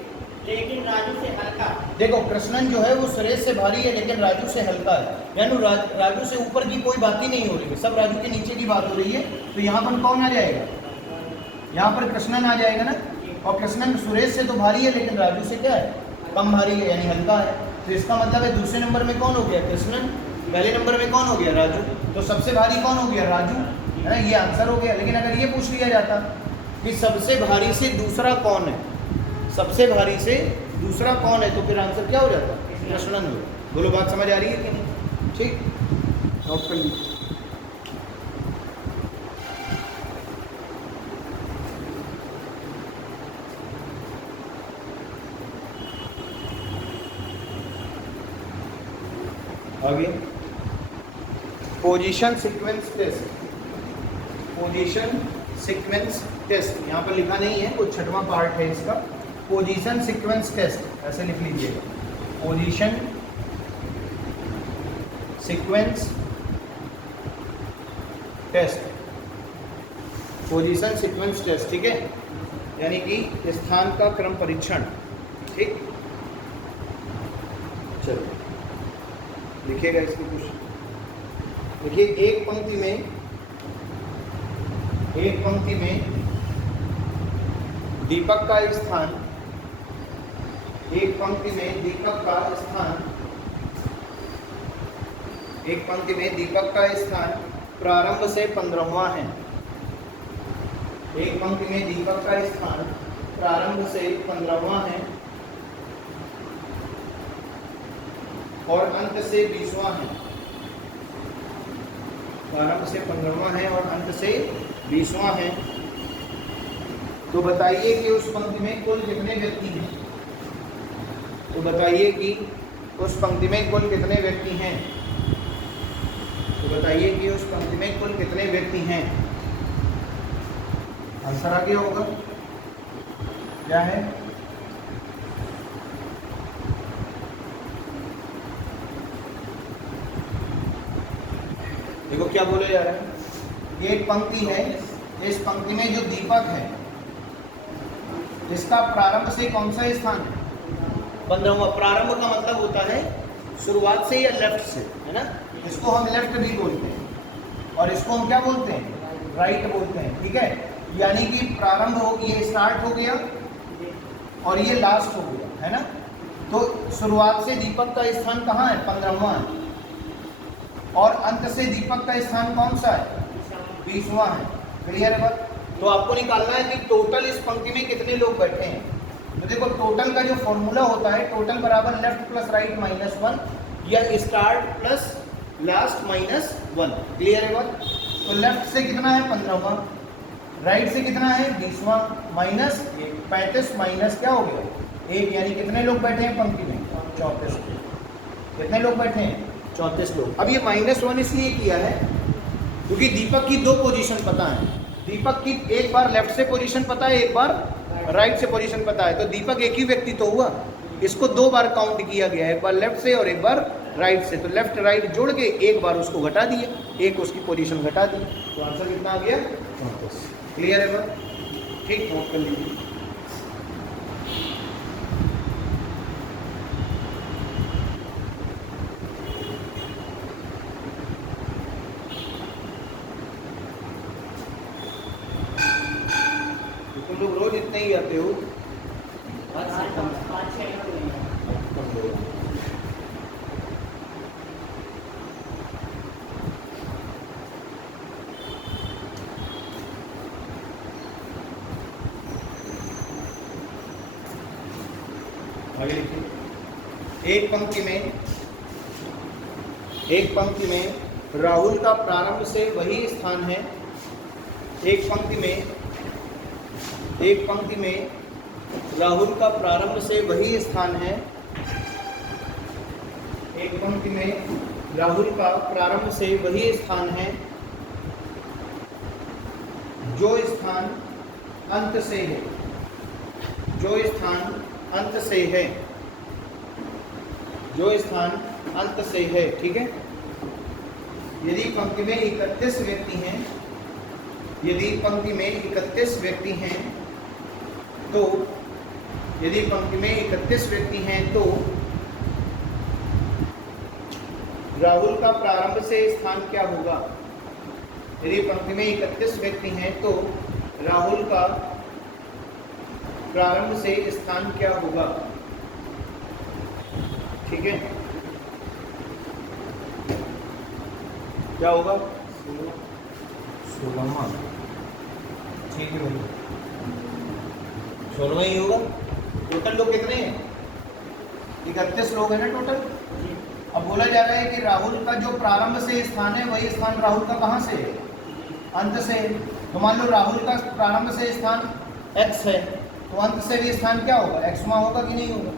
लेकिन राजू से हल्का। देखो कृष्णन जो है वो सुरेश से भारी है लेकिन राजू से हल्का है, यानी राजू से ऊपर की कोई बात ही नहीं हो रही है, सब राजू के नीचे की बात हो रही है। तो यहाँ पर कौन आ जाएगा? यहाँ पर कृष्णन आ जाएगा ना। और कृष्णन सुरेश से तो भारी है लेकिन राजू से क्या है? कम भारी है, यानी हल्का है। तो इसका मतलब है दूसरे नंबर में कौन हो गया? कृष्णन। पहले नंबर में कौन हो गया? राजू। तो सबसे भारी कौन हो गया? राजू, है ना। ये आंसर हो गया। लेकिन अगर ये पूछ लिया जाता कि सबसे भारी से दूसरा कौन है, सबसे भारी से दूसरा कौन है, तो फिर आंसर क्या हो जाता? कृष्णन हो। बोलो बात समझ आ रही है कि नहीं? ठीक, नोट कर लीजिए। आगे। Position sequence test, position sequence test यहाँ पर लिखा नहीं है, वो 6वां पार्ट है इसका। पोजीशन सीक्वेंस टेस्ट ऐसे लिख लीजिएगा, position sequence test, position sequence test. ठीक है, यानी कि स्थान का क्रम परीक्षण। ठीक, चलो लिखिएगा इसकी कुछ। देखिए एक पंक्ति में दीपक का स्थान, एक पंक्ति में दीपक का स्थान, एक पंक्ति में दीपक का स्थान प्रारंभ से 15वां है। एक पंक्ति में दीपक का स्थान प्रारंभ से 15वां है और अंत से 20वां है। प्रारंभ से 15वां है और अंत से 20वां है। तो बताइए कि उस पंक्ति में कुल कितने व्यक्ति हैं? तो बताइए कि उस पंक्ति में कुल कितने व्यक्ति हैं? तो बताइए कि उस पंक्ति में कुल कितने व्यक्ति हैं? आंसर आ गया होगा। क्या है? देखो क्या बोला जा रहा है। ये एक पंक्ति है, इस पंक्ति में जो दीपक है इसका प्रारंभ से कौन सा स्थान है? 15वां। प्रारंभ का मतलब होता है शुरुआत से या लेफ्ट से, है ना। इसको हम लेफ्ट भी बोलते हैं और इसको हम क्या बोलते हैं? राइट बोलते हैं। ठीक है, यानी कि प्रारंभ हो, ये स्टार्ट हो गया और ये लास्ट हो गया, है ना। तो शुरुआत से दीपक का स्थान कहाँ है? 15वां है। और अंत से दीपक का स्थान कौन सा है? 20वां है। क्लियर है बात? तो आपको निकालना है कि टोटल इस पंक्ति में कितने लोग बैठे हैं। तो देखो टोटल का जो फॉर्मूला होता है, टोटल बराबर लेफ्ट प्लस राइट माइनस 1 या start plus last minus 1। Clear है बात? तो लेफ्ट से कितना है 15वां, राइट से कितना है 20वां, माइनस 35 माइनस क्या हो गया 1, यानी कितने लोग बैठे हैं पंक्ति में 34 लोग। कितने लोग बैठे हैं 34 लोग। अब ये -1 इसलिए किया है क्योंकि दीपक की 2 पोजीशन पता है। दीपक की एक बार लेफ्ट से पोजीशन पता है, एक बार राइट से पोजीशन पता है, तो दीपक एक ही व्यक्ति तो हुआ, इसको 2 बार काउंट किया गया, एक बार लेफ्ट से और एक बार राइट से। तो लेफ्ट राइट जोड़ के एक बार उसको घटा दिया, एक उसकी पोजीशन घटा दी, तो आंसर कितना आ गया 34। क्लियर है बात? ठीक, नोट कर लीजिए। तुम लोग रोज इतने ही आते हो? पाँच छः लोग हैं। आगे लिखिए। एक पंक्ति में राहुल का प्रारंभ से वही स्थान है। एक पंक्ति में राहुल का प्रारंभ से वही स्थान है। एक पंक्ति में राहुल का प्रारंभ से वही स्थान है जो स्थान अंत से है। जो स्थान अंत से है। जो स्थान अंत से है। ठीक है। यदि पंक्ति में 31 व्यक्ति हैं, यदि पंक्ति में 31 व्यक्ति हैं तो यदि पंक्ति में 31 व्यक्ति हैं तो राहुल का प्रारंभ से स्थान क्या होगा? यदि पंक्ति में 31 व्यक्ति हैं तो राहुल का प्रारंभ से स्थान क्या होगा? ठीक है, क्या होगा? 16वां। ठीक है भाई, 16वां ही होगा। टोटल लोग कितने हैं? 31 लोग हैं ना टोटल। अब बोला जा रहा है कि राहुल का जो प्रारंभ से स्थान है वही स्थान राहुल का कहाँ से है? अंत से। तो मान लो राहुल का प्रारंभ से स्थान x है, तो अंत से भी स्थान क्या होगा? x होगा कि नहीं होगा?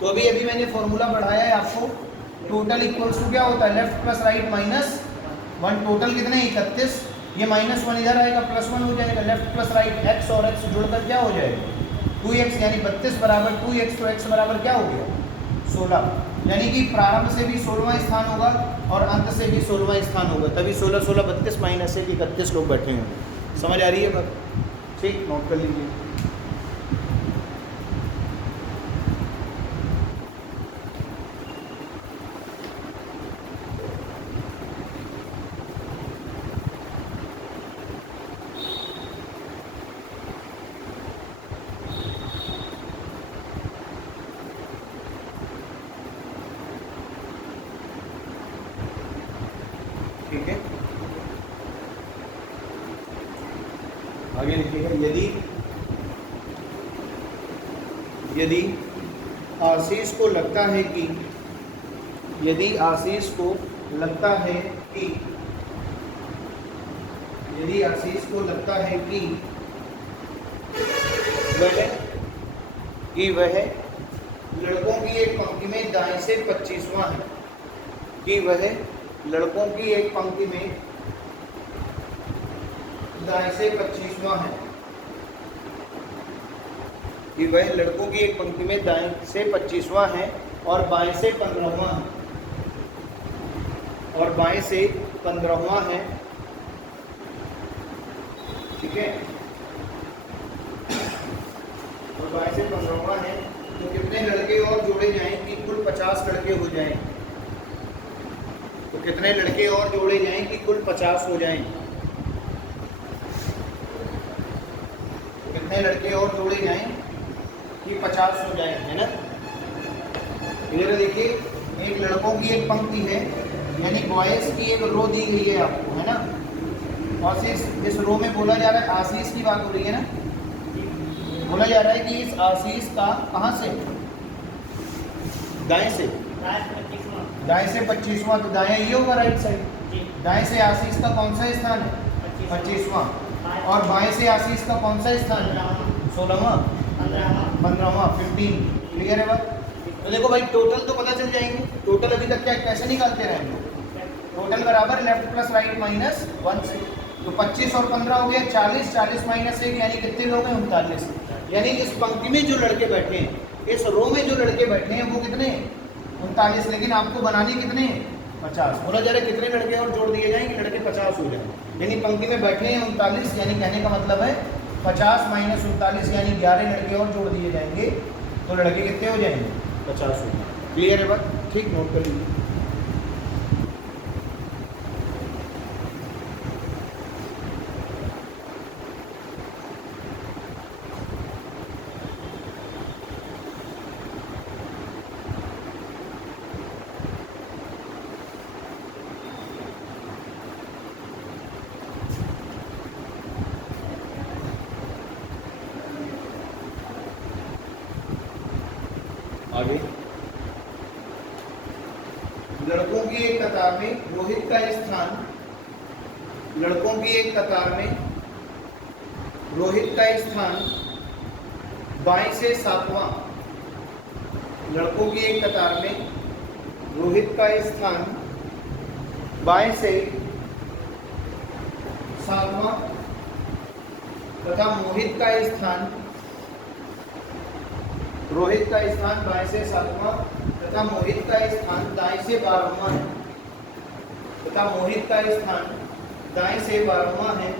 तो अभी मैंने फॉर्मूला बढ़ाया है आपको। टोटल इक्वल्स टू क्या होता है? Left plus right minus 1। Total कितने? 31। ये -1 इधर आएगा, +1 हो जाएगा। लेफ्ट प्लस राइट x और x जुड़कर क्या हो जाएगा? 2x, यानी 32 बराबर 2x। तो x बराबर क्या हो गया? 16। यानी कि प्रारंभ से भी 16वां स्थान होगा और अंत से भी 16वां स्थान होगा। तभी 16 16 32 माइनस 1 31 लोग बैठे होंगे। समझ आ रही है बात? ठीक, नोट कर लीजिए। ठीक है, आगे लिखिएगा। यदि आशीष को लगता है कि यदि आशीष को लगता है कि वह लड़कों की एक पंक्ति में दाएं से 25वां है। कि वह लड़कों की एक पंक्ति में दाएं से 25वां है। कि वह लड़कों की एक पंक्ति में दाएं से 25वां है और बाएं से 15वां है। और बाएं से 15वां है। ठीक है, और बाएं से 15वां है। तो कितने लड़के और जोड़े जाएं कि कुल 50 लड़के हो जाएं? तो कितने लड़के और जोड़े जाएं कि कुल 50 हो जाएं? तो कितने लड़के और जोड़े जाएं कि 50 हो जाएं, है ना? इधर देखिए, एक लड़कों की एक पंक्ति है, यानी बॉयज की एक रो दी गई है आपको, है ना? और इस रो में बोला जा रहा है, आशीष की बात हो रही है ना? बोला जा रहा है कि इस आशीष का कहाँ से? दाएं से। दाएं से 25वां। तो दाएं ये होगा राइट साइड। जी। दाएं से आशीष का कौन सा स्थान है? 25वां। और बाएं से आशीष का कौन सा स्थान है? 16वां, 15वां, 15। क्लियर है बात? तो देखो भाई टोटल तो पता चल जाएंगे। टोटल अभी तक क्या कैसे निकालते रहेंगे? टोटल बराबर लेफ्ट प्लस राइट माइनस 1 से। तो 25 और 15 हो गया 40, 40 माइनस 1 यानी कितने लोग हैं? 39। यानी इस पंक्ति में जो लड़के बैठे हैं, इस रो में जो लड़के बैठे हैं वो कितने? 39। लेकिन आपको बनाने कितने? 50। बोला जा रहा है कितने लड़के और जोड़ दिए जाएंगे? लड़के 50 हो जाएंगे। यानी पंक्ति में बैठे हैं 39, यानी कहने का मतलब है 50 माइनस 39 यानी 11 लड़के और जोड़ दिए जाएंगे। तो लड़के कितने हो जाएंगे? 50 हो जाएंगे। क्लियर है बात? ठीक, नोट कर लीजिए। आगे लड़कों की एक कतार में रोहित का स्थान, लड़कों की एक कतार में रोहित का स्थान बाएं से 7वां। लड़कों की एक कतार में रोहित का स्थान बाएं से 7वां तथा मोहित का स्थान रोहित का स्थान बाएं से 7वां तथा मोहित का स्थान दाएं से 12वां है तथा मोहित का स्थान दाएं से 12वां है।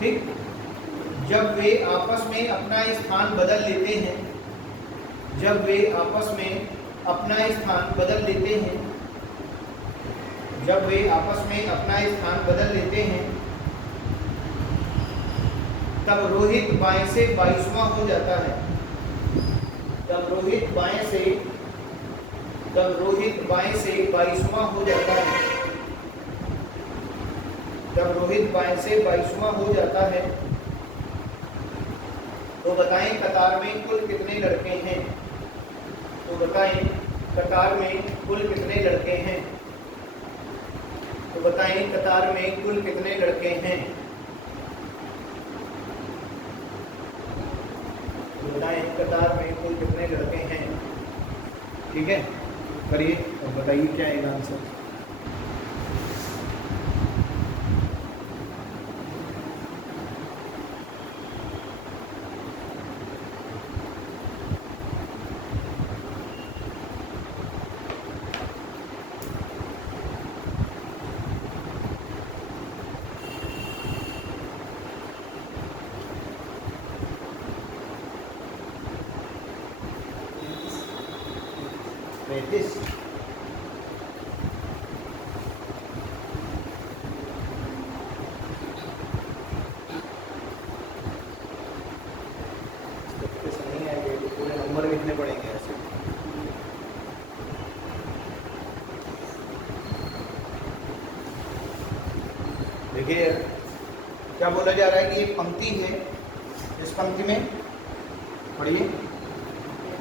ठीक, जब वे आपस में अपना स्थान बदल लेते हैं, जब वे आपस में अपना स्थान बदल लेते हैं, जब वे आपस में अपना स्थान बदल लेते हैं, तब रोहित बाएं से 22वां हो जाता है। तब रोहित बाएं से 22वां हो जाता है। जब रोहित बाएं से 22वां हो जाता है तो बताएं कतार में कुल कितने लड़के हैं? तो बताएं कतार में कुल कितने लड़के हैं? तो बताएं कतार में कुल कितने लड़के हैं? बताएं कतार में कुल कितने लड़के हैं? ठीक है, करिए और बताइए क्या आएगा आंसर। This नहीं आएगा तो पूरे नंबर लिखने पड़ेंगे ऐसे। देखिए क्या बोला जा रहा है कि एक पंक्ति है, इस पंक्ति में पढ़िए।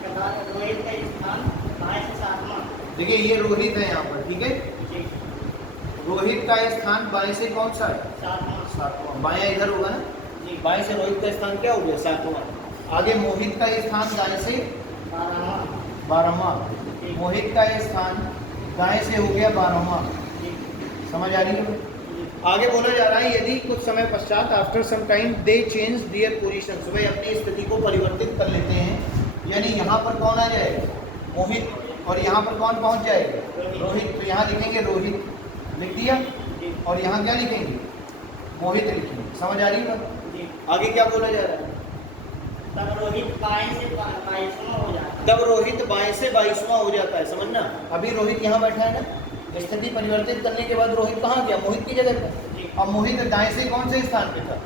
रोहित का स्थान बाएं से 7वां। देखिए ये रोहित है यहाँ पर, ठीक है। जी। रोहित का स्थान बाएं से कौन सा है? 7वां। बायां इधर होगा ना जी। बाएं से रोहित का स्थान क्या हो गया? 7वां। आगे मोहित का स्थान दाएं से 12वां। जी। मोहित का स्थान दाएं से हो गया 12वां। जी। समझ आ रही है? जी। आगे बोला जा रहा है यदि कुछ समय पश्चात after some time they change their position, वे अपनी स्थिति को परिवर्तित कर लेते हैं। यानी यहाँ पर कौन आ जाएगा? मोहित, और यहाँ पर कौन पहुँच जाएगा? रोहित। तो यहाँ लिखेंगे रोहित, लिख दिया, और यहाँ क्या लिखेंगे? मोहित लिखेंगे। समझ आ रही है? जी। आगे क्या बोला जा रहा है? तब रोहित बाएं से 22वां हो जाता है। तब रोहित बाएं से 22वां हो जाता है। समझना, अभी रोहित यहाँ बैठा है ना, स्थिति परिवर्तित करने के बाद रोहित कहाँ गया? मोहित की जगह पर। अब मोहित दाएं से कौन से स्थान पे था?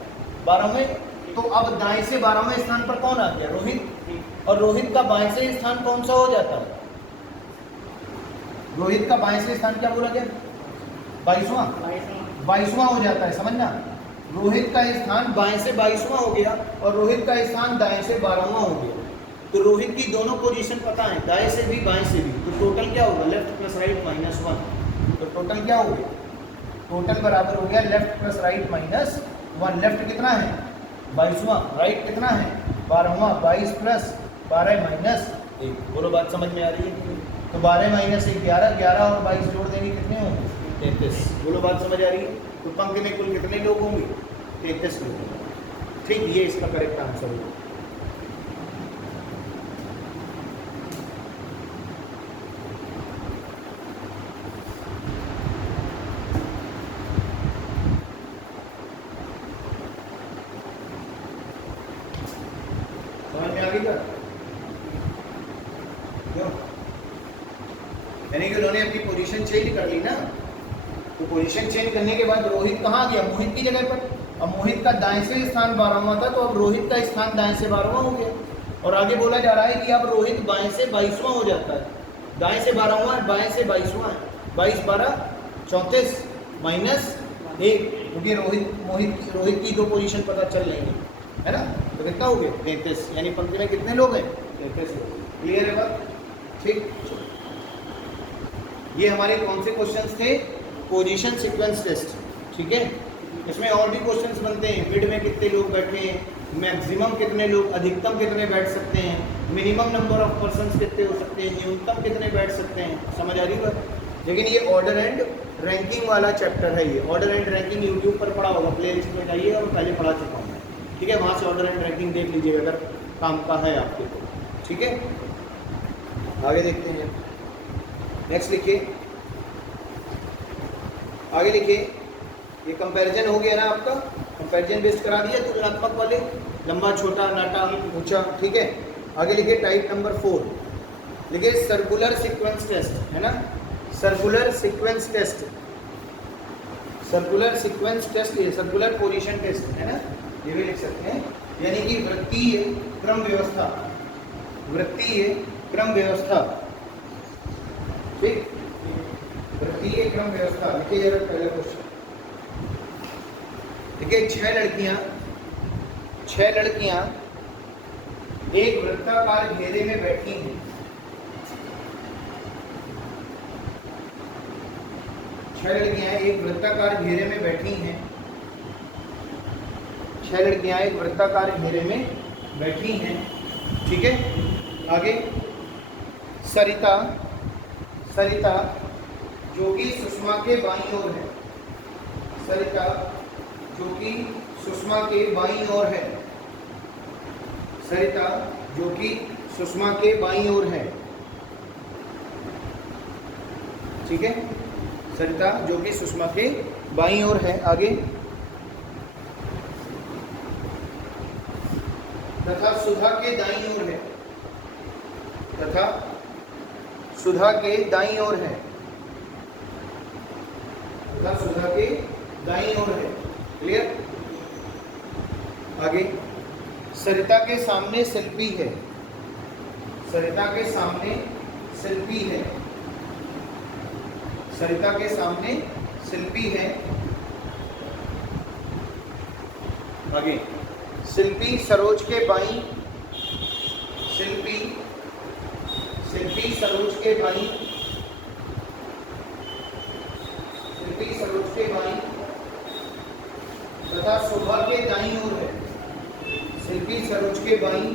12वें। तो अब दाएं से 12वें स्थान पर कौन आ गया? रोहित। और रोहित का बाएं से स्थान कौन सा हो जाता है? रोहित का बाएं से स्थान क्या बोला गया? 22वां। 22वां हो जाता है। समझना, रोहित का स्थान बाएं से 22वां हो गया और रोहित का स्थान दाएं से 12वां हो गया। तो रोहित की दोनों पोजीशन पता है, दाएं से भी बाएं से भी। तो टोटल क्या होगा? Left plus right minus 1। तो टोटल क्या हो गया, टोटल बराबर हो गया left plus right minus 1। Left कितना है 22वां, राइट कितना है 12वां, 22 प्लस 12 माइनस 1। बोलो बात समझ में आ रही है? तो 12 माइनस 1 11, 11 और 22 जोड़ देंगे कितने होंगे 33। बोलो बात समझ आ रही है? तो पंक्ति में कुल कितने लोग होंगे 33 लोग होंगे। ठीक, ये इसका करेक्ट आंसर होगा। समझ में आ गई बात? क्यों? यानी कि उन्होंने अपनी पोजीशन चेंज कर ली ना। तो पोजीशन चेंज करने के बाद रोहित कहाँ गया, मोहित की जगह पर। अब मोहित का दाएं से स्थान 12वां था, तो अब रोहित का स्थान दाएं से 12वां हो गया। और आगे बोला जा रहा है कि अब रोहित बाएं से 22वां हो जाता है। दाएं से 12वां, बाएं से 22वां है। 22 12 34 माइनस 1, क्योंकि रोहित की दो पोजीशन पता चल रही है ना। तो कितना हो गया 33, यानी पंक्ति में कितने लोग हैं 33 लोग। क्लियर है बात? ठीक, ये हमारे कौन से क्वेश्चंस थे, पोजीशन सीक्वेंस टेस्ट। ठीक है, इसमें और भी क्वेश्चंस बनते हैं। मिड में कितने लोग बैठे हैं, मैक्सिमम कितने लोग, अधिकतम कितने बैठ सकते हैं, मिनिमम नंबर ऑफ पर्सन्स कितने हो सकते हैं, न्यूनतम कितने बैठ सकते हैं। समझ आ रही बात? लेकिन ये ऑर्डर एंड रैंकिंग वाला चैप्टर है। ये ऑर्डर एंड रैंकिंग यूट्यूब पर पढ़ा होगा, प्ले लिस्ट में जाइए और पहले पढ़ा चुका हूँ। ठीक है, वहाँ से ऑर्डर एंड रैंकिंग देख लीजिएगा अगर काम का है आपके को। ठीक है, आगे देखते हैं। नेक्स्ट लिखिए, आगे लिखिए। ये कंपैरिजन हो गया ना आपका, कंपैरिजन बेस्ड करा दिया तुलनात्मक वाले, लंबा छोटा नाटा ऊंचा। ठीक है, आगे लिखिए टाइप नंबर 4 लिखिए सर्कुलर सीक्वेंस टेस्ट, है ना। Circular sequence test, circular sequence test, ये सर्कुलर पोजीशन टेस्ट है ना, ये भी लिख सकते हैं। यानी कि वृत्तीय क्रम व्यवस्था, वृत्तीय क्रम व्यवस्था। ठीक, वृत्तीय क्रम व्यवस्था लिखिए जरा पहले क्वेश्चन। देखिए 6 लड़कियां एक वृत्ताकार घेरे में बैठी हैं। 6 लड़कियां एक वृत्ताकार घेरे में बैठी हैं। 6 लड़कियां एक वृत्ताकार घेरे में बैठी हैं। ठीक है, आगे सरिता, सरिता जो कि सुषमा के बाईं ओर है, सरिता जो कि सुषमा के बाईं ओर है, सरिता जो कि सुषमा के बाईं ओर है। ठीक है, सरिता जो कि सुषमा के बाईं ओर है। आगे तथा सुधा के दाईं ओर है, तथा सुधा के दाईं ओर है, तथा सुधा के दाईं ओर है। क्लियर? आगे सरिता के सामने शिल्पी है, सरिता के सामने शिल्पी है, सरिता के सामने शिल्पी है। आगे शिल्पी सरोज के बाईं, शिल्पी शिल्पी सरोज के बाईं, शिल्पी सरोज के बाईं तथा शोभा के दाईं ओर है, शिल्पी सरोज के बाईं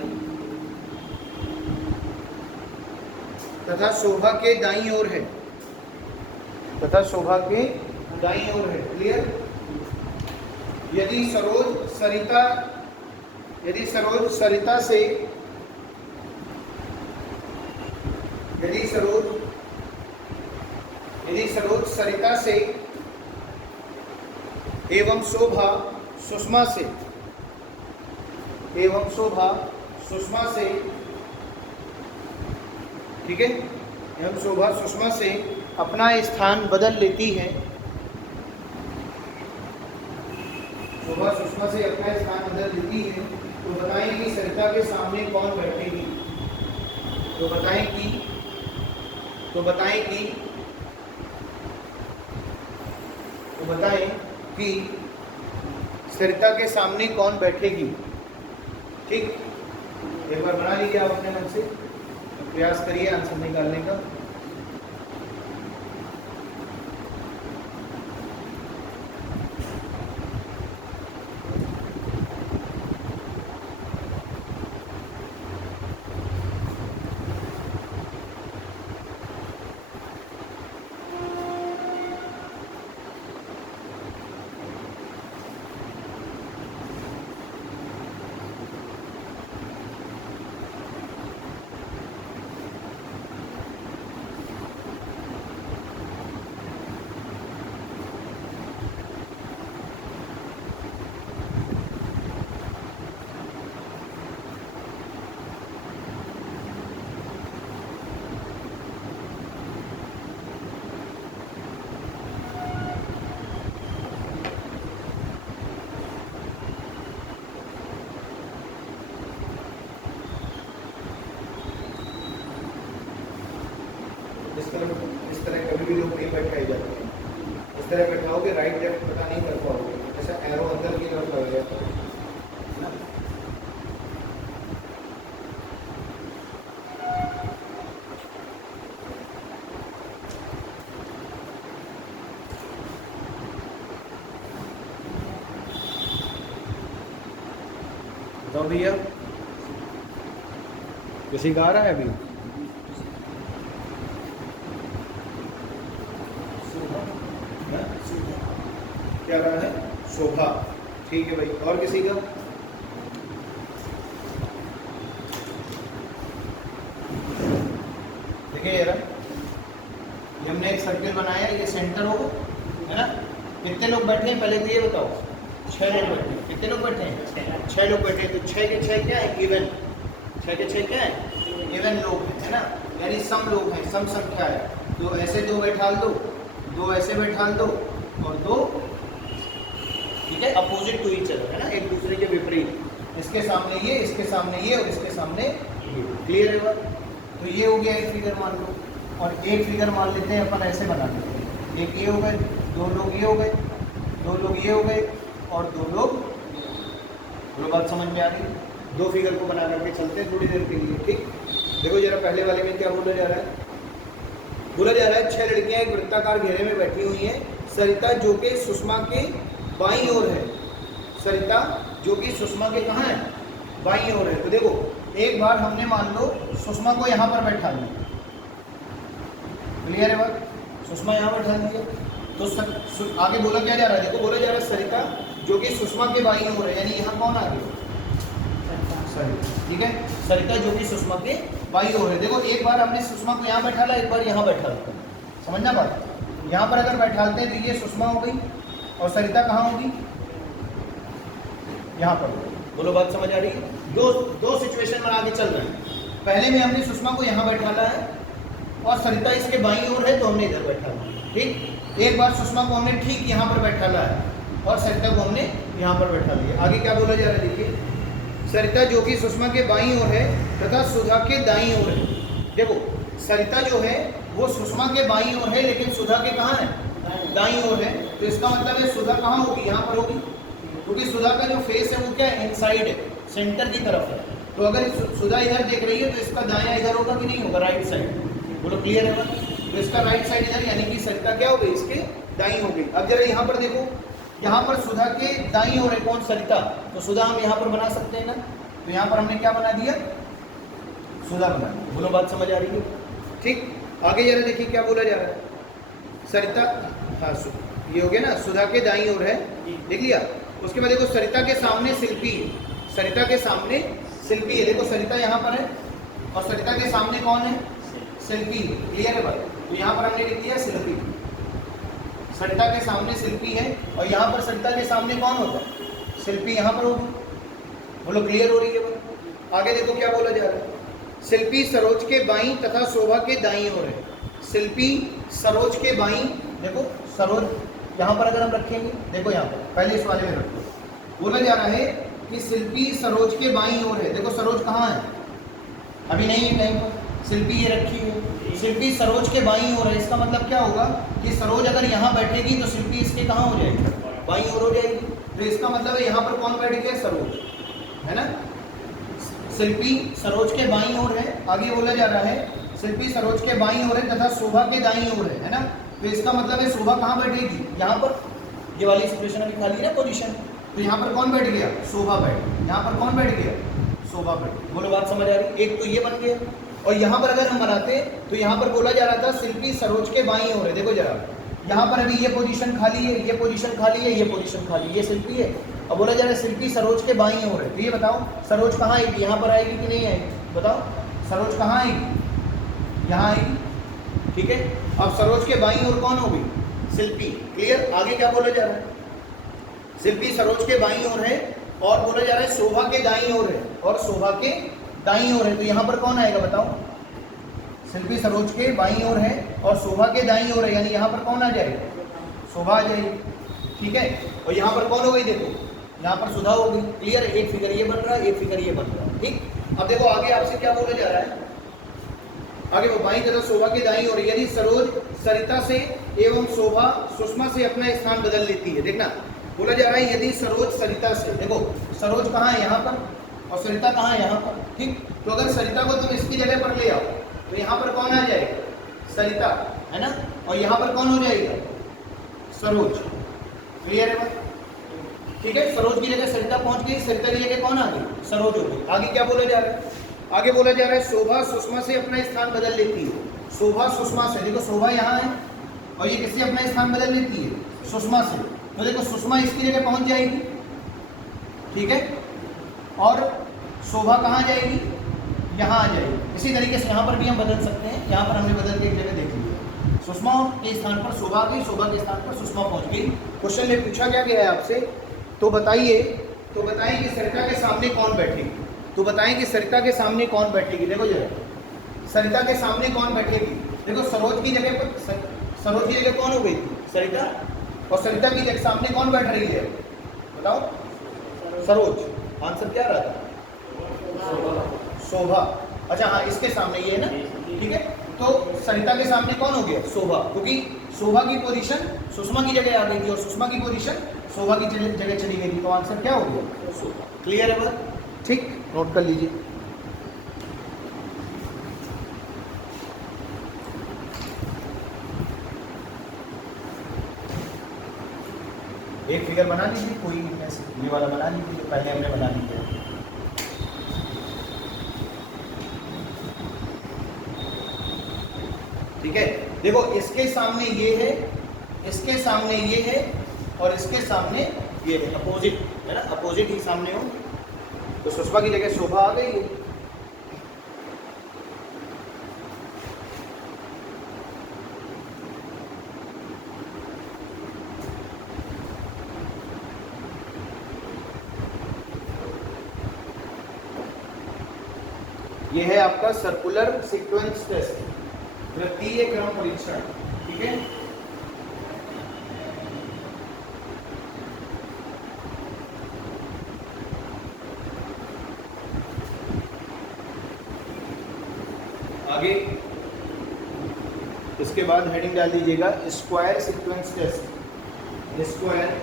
तथा शोभा के दाईं ओर है, तथा शोभा के दाईं ओर है। क्लियर? यदि सरोज सरिता, यदि सरोज सरिता से, यदि सरोज सरिता से एवं शोभा सुषमा से, एवं शोभा सुषमा से, ठीक है, एवं शोभा सुषमा से अपना स्थान बदल लेती है, शोभा सुषमा से अपना स्थान बदल लेती है, तो बताएं कि सरिता के सामने कौन बैठेगी। तो बताएं कि सरिता के सामने कौन बैठेगी। ठीक, एक बार बना लीजिए आप अपने मन से, प्रयास करिए आंसर निकालने का। भी लोग नहीं बैठाई जाती है। इस तरह बैठाओगे राइट लेफ्ट पता नहीं कर पाओगे, ऐसा एरो अंदर की तरफ लगेगा ना। तो भैया किसी का आ रहा है अभी? क्या रहा है? शोभा। ठीक है भाई, और किसी का? देखिए यार, ये हमने एक सर्किल बनाया, ये सेंटर होगा, है ना। कितने लोग बैठे हैं पहले तो ये बताओ? 6 लोग बैठे हैं। कितने लोग बैठे हैं? 6 लोग बैठे हैं। तो 6 के 6 क्या है? इवन। 6 के 6 क्या है? इवन लोग हैं, है ना, यानी सम लोग हैं, सम संख्या है। तो ऐसे 2 बैठा दो, 2 ऐसे बैठा दो और 2, ठीक है, अपोजिट टू ईच अदर, है ना, एक दूसरे के विपरीत। इसके सामने ये, इसके सामने ये और इसके सामने ये। क्लियर है बात? तो ये हो गया एक फिगर मान लो, और एक फिगर मान लेते हैं अपन, ऐसे बना लेते हैं। एक ये हो गए, 2 लोग ये हो गए, 2 लोग ये हो गए और 2 लोग, बोलो बात समझ में आ रही? 2 फिगर को बना करके चलते हैं थोड़ी देर के लिए, ठीक। देखो जरा पहले वाले में क्या बोला जा रहा है? बोला जा रहा है 6 लड़कियां एक वृत्ताकार घेरे में बैठी हुई हैं। सरिता जो कि सुषमा के बाईं ओर है। सरिता जो कि सुषमा के कहाँ है? बाईं ओर है। तो देखो एक बार हमने मान लो सुषमा को यहाँ पर बैठा दिया। क्लियर है बात? सुषमा यहाँ बैठा दिया तो आगे बोला क्या जा रहा है? देखो बोला जा रहा है सरिता जो कि सुषमा के बाईं ओर है, यानी यहाँ कौन आ गया? ठीक है, सरिता जो कि सुषमा के बाईं ओर है। देखो एक बार हमने सुषमा को यहाँ बैठा ला, एक बार यहाँ बैठा ला। समझना बात? यहाँ पर अगर बैठाते हैं तो ये सुषमा हो गई और सरिता कहाँ होगी? यहाँ पर। बोलो बात समझ आ रही है? दो सिचुएशन में आगे चल रहे हैं। पहले में हमने सुषमा को यहाँ बैठाला है और सरिता इसके बाईं ओर है तो हमने इधर बैठाला, ठीक। एक बार सुषमा को हमने ठीक यहाँ पर बैठाला है और सरिता को हमने यहाँ पर बैठा लिया। आगे क्या बोला जा रहा है देखिए, सरिता जो कि सुषमा के बाईं ओर है तथा सुधा के दाईं ओर है। देखो सरिता जो है वो सुषमा के बाईं ओर है, लेकिन सुधा के कहाँ है? दाईं ओर है। तो इसका मतलब है सुधा कहाँ होगी? यहाँ पर होगी, क्योंकि सुधा का जो फेस है वो क्या है? इनसाइड है, सेंटर की तरफ है। तो अगर सुधा इधर देख रही है तो इसका दायां इधर होगा कि नहीं होगा? Right side. बोलो क्लियर है? तो इसका राइट साइड इधर, यानी कि सरिता क्या हो गई? इसके दाईं हो गई। अब जरा यहाँ पर देखो, यहाँ पर सुधा के दाईं ओर है कौन? सरिता। तो सुधा हम यहाँ पर बना सकते हैं ना, तो यहाँ पर हमने क्या बना दिया? सुधा बना दिया। बोलो बात समझ आ रही है? ठीक। आगे जरा देखिए क्या बोला जा रहा है। सरिता, हाँ ये हो गया ना, सुधा के दाईं ओर है, देख लिया। उसके बाद देखो सरिता के सामने शिल्पी है। सरिता के सामने शिल्पी है। देखो सरिता यहाँ पर है और सरिता के सामने कौन है? शिल्पी। क्लियर है बात? तो यहाँ पर हमने लिख दिया शिल्पी। सरिता के सामने शिल्पी है और यहाँ पर सरिता के सामने कौन होगा? शिल्पी यहाँ पर होगी। बोलो क्लियर हो रही है बात? आगे देखो क्या बोला जा रहा है। शिल्पी सरोज के बाईं तथा शोभा के दाईं ओर है। शिल्पी सरोज के बाईं, देखो सरोज यहाँ पर अगर हम रखेंगे, देखो यहाँ पर पहले इस वाले में रखो। बोला जा रहा है कि शिल्पी सरोज के बाईं ओर है। देखो सरोज कहाँ है? अभी नहीं है कहीं पर, शिल्पी ये रखी है। शिल्पी सरोज के बाईं ओर है। इसका मतलब क्या होगा कि सरोज अगर यहाँ बैठेगी तो शिल्पी इसके कहाँ हो जाएगी? बाईं ओर हो जाएगी। तो इसका मतलब है यहाँ पर कौन बैठ गया? सरोज, है ना। शिल्पी सरोज के बाईं ओर है। आगे बोला जा रहा है शिल्पी सरोज के बाईं ओर है तथा शोभा के दाईं ओर है ना। तो इसका मतलब है शोभा कहाँ बैठेगी? यहाँ पर। ये वाली सिचुएशन अभी खाली है ना पोजीशन, तो यहाँ पर कौन बैठ गया? शोभा बैठ गई। यहाँ पर कौन बैठ गया? शोभा बैठ गई। बोलो बात समझ आ रही? एक तो ये बन गया। और यहाँ पर अगर हम बनाते तो यहाँ पर बोला जा रहा था शिल्पी सरोज के बाईं ओर है। देखो जरा यहाँ पर अभी ये पोजीशन खाली है, ये पोजीशन खाली है, ये पोजीशन खाली है, ये शिल्पी है। अब बोला जा रहा है शिल्पी सरोज के बाईं ओर है। तो ये बताओ सरोज कहाँ आएगी? यहाँ पर आएगी कि नहीं आएगी? बताओ सरोज कहाँ आएगी? यहाँ आएगी, ठीक है। अब सरोज के बाईं ओर कौन होगी? शिल्पी। क्लियर? आगे क्या बोला जा रहा है? शिल्पी सरोज के बाईं ओर है और बोला जा रहा है शोभा के दाईं ओर है और शोभा के दाईं ओर है। तो यहाँ पर कौन आएगा बताओ? शिल्पी सरोज के बाईं ओर है और शोभा के दाईं ओर है, यानी यहाँ पर कौन आ जाएगा? शोभा आ जाएगी, ठीक है। और यहाँ पर कौन हो गई? देखो यहाँ पर सुधा हो गई। क्लियर? एक फिगर ये बन रहा है, एक फिगर ये बन रहा है, ठीक। अब देखो आगे आपसे क्या बोला जा रहा है। आगे वो बाईं तथा शोभा के दाईं ओर, यदि सरोज सरिता से एवं शोभा सुषमा से अपना स्थान बदल लेती है। देखना बोला जा रहा है यदि सरोज सरिता से, देखो सरोज कहाँ है यहाँ पर और सरिता कहाँ है यहाँ पर, ठीक। तो अगर सरिता को तुम इसकी जगह पर ले आओ तो यहाँ पर कौन आ जाएगा, सरिता, है ना, और यहाँ पर कौन हो जाएगा, सरोज। क्लियर है बात, ठीक है। सरोज की जगह सरिता पहुंच गई, सरिता की जगह कौन आ गई, सरोज हो गई। आगे क्या बोला जा रहा है, आगे बोला जा रहा है शोभा सुषमा से अपना स्थान बदल लेती है। शोभा सुषमा से, देखो शोभा यहाँ है और ये किससे अपना स्थान बदल लेती है, सुषमा से। तो देखो सुषमा इसकी जगह पहुंच जाएगी, ठीक है, और शोभा कहाँ जाएगी, यहाँ आ जाएगी। इसी तरीके से यहाँ पर भी हम बदल सकते हैं, यहाँ पर हमने बदल के एक जगह देख लिया, सुषमा के स्थान पर शोभा आ गई, शोभा के स्थान पर सुषमा पहुंच गई। क्वेश्चन में पूछा क्या गया है आपसे, तो बताइए, तो बताएं कि सरिता के सामने कौन बैठेगी, तो बताएं कि सरिता के सामने कौन बैठेगी। देखो जरा सरिता के सामने कौन बैठेगी, देखो सरोज की जगह पर, सरोज की जगह कौन हो गई, सरिता, और सरिता की जगह सामने कौन बैठ रही है, बताओ, सरोज। आंसर क्या रहा था, शोभा। अच्छा हाँ, इसके सामने ये है ना, ठीक है। तो सरिता के सामने कौन हो गया, शोभा, क्योंकि शोभा की पोजीशन सुषमा की जगह आ गई थी और सुषमा की पोजीशन शोभा की जगह चली गई थी, तो आंसर क्या हो गया, शोभा। क्लियर है बात, ठीक, नोट कर लीजिए। एक फिगर बना लीजिए, कोई ऐसे ये वाला बना लीजिए, पहले हमने बना लिया। ठीक है, देखो इसके सामने ये है, इसके सामने ये है और इसके सामने ये है, अपोजिट है ना, अपोजिट ही सामने हो, तो सुषमा की जगह शोभा आ गई है। ये है आपका सर्कुलर सीक्वेंस टेस्ट, वृत्तीय क्रम परीक्षण, ठीक है। आगे इसके बाद हेडिंग डाल दीजिएगा square sequence test, square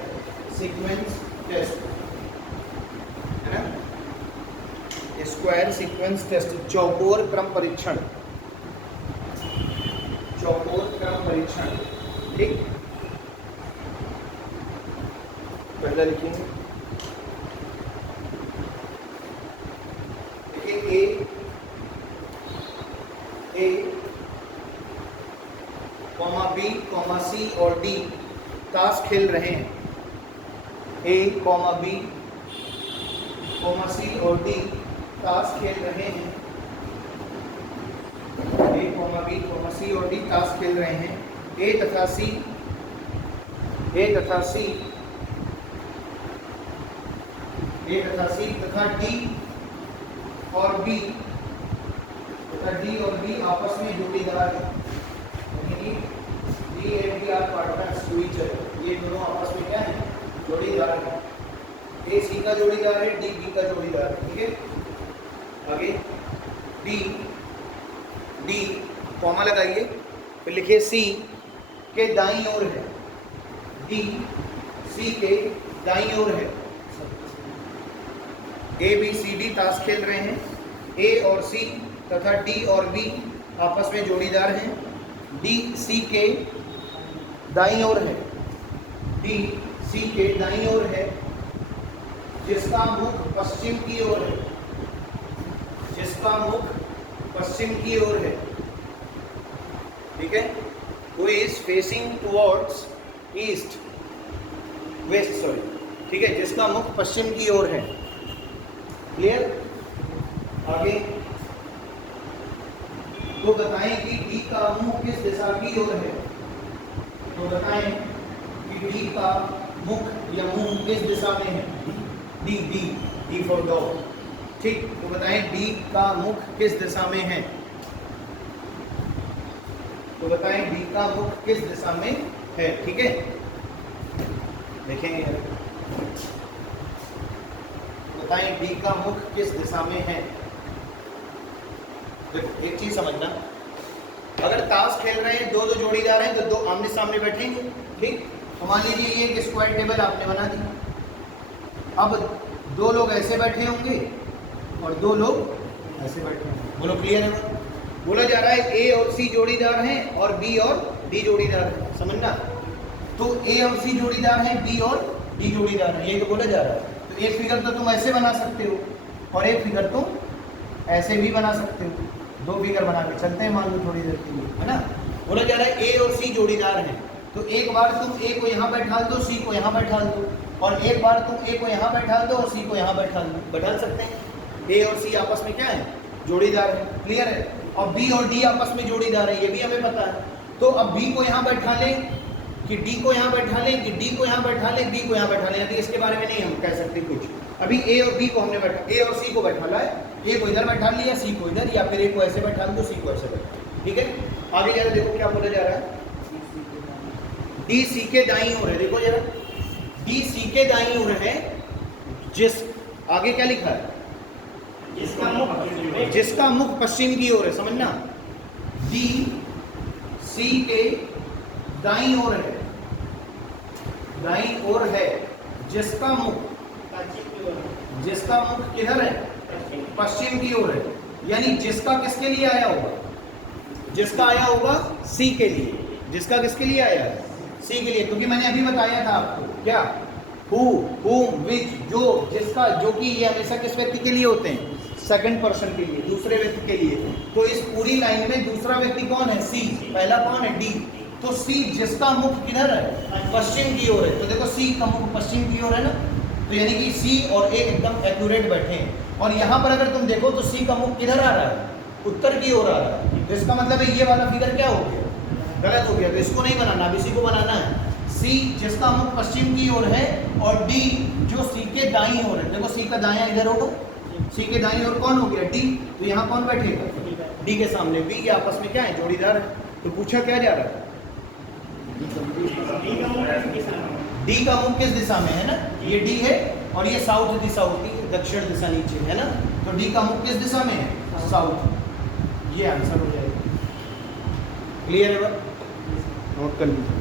sequence test, है ना, स्क्वायर सीक्वेंस टेस्ट, चौकोर क्रम परीक्षण, चौकोर क्रम परीक्षण, ठीक। पहला लिखेंगे, देखिए ए कॉमा बी कॉमा सी और डी ताश खेल रहे हैं। ए कॉमा बी कॉमा सी और डी ताश खेल रहे हैं। ए कॉमा बी कॉमा सी और डी ताश खेल रहे हैं। ए तथा सी, ए तथा सी, ए तथा सी तथा डी और बी, तथा डी और बी आपस में जोड़ीदार है, यानी D and B are partners to each other. ये दोनों आपस में क्या है, जोड़ीदार है। ए सी का जोड़ीदार है, डी बी का जोड़ीदार है, ठीक है। आगे डी, डी कॉमा लगाइए, फिर लिखिए सी के दाईं ओर है, डी सी के दाईं ओर है। ए बी सी डी ताश खेल रहे हैं। ए और सी तथा डी और बी आपस में जोड़ीदार हैं। डी सी के दाईं ओर है, डी सी के दाईं ओर है, जिसका मुख पश्चिम की ओर है, जिसका मुख पश्चिम की ओर है, ठीक है। Who is facing towards east, west, sorry, ठीक है, जिसका मुख पश्चिम की ओर है। क्लियर। आगे तो बताएं कि डी का मुख किस दिशा की ओर है, तो बताएं कि डी का मुख या मुंह किस दिशा में है, D, D, D for dog, ठीक। तो बताएं डी का मुख किस दिशा में है, तो बताएं डी का मुख किस दिशा में है, ठीक है। देखेंगे, बताएं डी का मुख किस दिशा में है। देखो एक चीज समझना, अगर ताश खेल रहे हैं, दो जोड़ीदार हैं, तो दो आमने सामने बैठेंगे, ठीक। तो मान लीजिए ये एक स्क्वायर टेबल आपने बना दी। अब दो लोग ऐसे बैठे होंगे और दो लोग ऐसे बैठे होंगे। बोलो क्लियर है? बोला जा रहा है ए और सी जोड़ीदार हैं और बी और डी जोड़ीदार है, समझना। तो ए और सी जोड़ीदार हैं, बी और डी जोड़ीदार है, ये तो बोला जा रहा है। तो एक फिगर तो तुम ऐसे बना सकते हो और एक फिगर तुम ऐसे भी बना सकते हो। दो फिगर बना के चलते हैं मान लो थोड़ी देर के लिए, है ना। बोला जा रहा है ए और सी जोड़ीदार हैं, तो एक बार तुम ए को यहाँ बैठा दो, सी को यहाँ बैठा दो, और एक बार तुम ए को यहाँ बैठा दो और सी को यहाँ बैठा दो। बैठा सकते हैं। ए और सी आपस में क्या है? जोड़ीदार है, क्लियर है। और बी और डी आपस में जोड़ीदार है, ये भी हमें पता है। तो अब बी को यहाँ बैठा लें कि डी को यहाँ बैठा लें, कि डी को यहाँ बैठा लें, बी को यहाँ बैठा लें, अभी इसके बारे में नहीं हम कह सकते कुछ। अभी ए और बी को हमने बैठा, ए और सी को बैठा लाए, ए को इधर बैठा लिया, सी को इधर, या फिर ए को ऐसे बैठा दो, सी को ऐसे बैठा, ठीक है। आगे जरा देखो क्या बोला जा रहा है। डी सी के दाईं ओर है, देखो जरा, डी सी के दाईं ओर है, जिस आगे क्या लिखा है? जिसका मुख पश्चिम की ओर है, समझना। डी सी के दाईं ओर है, दाईं ओर है, जिसका मुख किधर है? पश्चिम की ओर है। यानी जिसका किसके लिए आया होगा? जिसका आया होगा सी के लिए। जिसका किसके लिए आया है? सी के लिए, क्योंकि मैंने अभी बताया था आपको क्या, हु, हुम, विच, जो, जिसका, जो कि ये हमेशा किस व्यक्ति के लिए होते हैं? सेकंड पर्सन के लिए, दूसरे व्यक्ति के लिए। तो इस पूरी लाइन में दूसरा व्यक्ति कौन है? सी। पहला कौन है? डी। तो सी जिसका मुख किधर है? पश्चिम की ओर है। तो देखो सी का मुख पश्चिम की ओर है ना, तो यानी कि सी और ए एकदम एक्यूरेट बैठे हैं। और यहाँ पर अगर तुम देखो तो सी का मुख किधर आ रहा है? उत्तर की ओर आ रहा है। तो इसका मतलब है ये वाला फिगर क्या हो गया? गलत हो गया। तो इसको नहीं बनाना, अब इसी को बनाना है। सी जिसका मुख पश्चिम की ओर है और डी जो सी के दाईं ओर है। देखो सी का दायां इधर होगा, सी के दाईं ओर कौन हो गया? डी। तो यहाँ कौन बैठेगा? डी के सामने बी। ये आपस में क्या है? जोड़ीदार है। तो पूछा क्या जा रहा है? डी का मुख किस दिशा में है ना? ये डी है और ये साउथ दिशा होती है, दक्षिण दिशा नीचे है ना। तो डी का मुख किस दिशा में है? साउथ। ये आंसर हो जाएगा। क्लियर है? नोट कर लीजिए।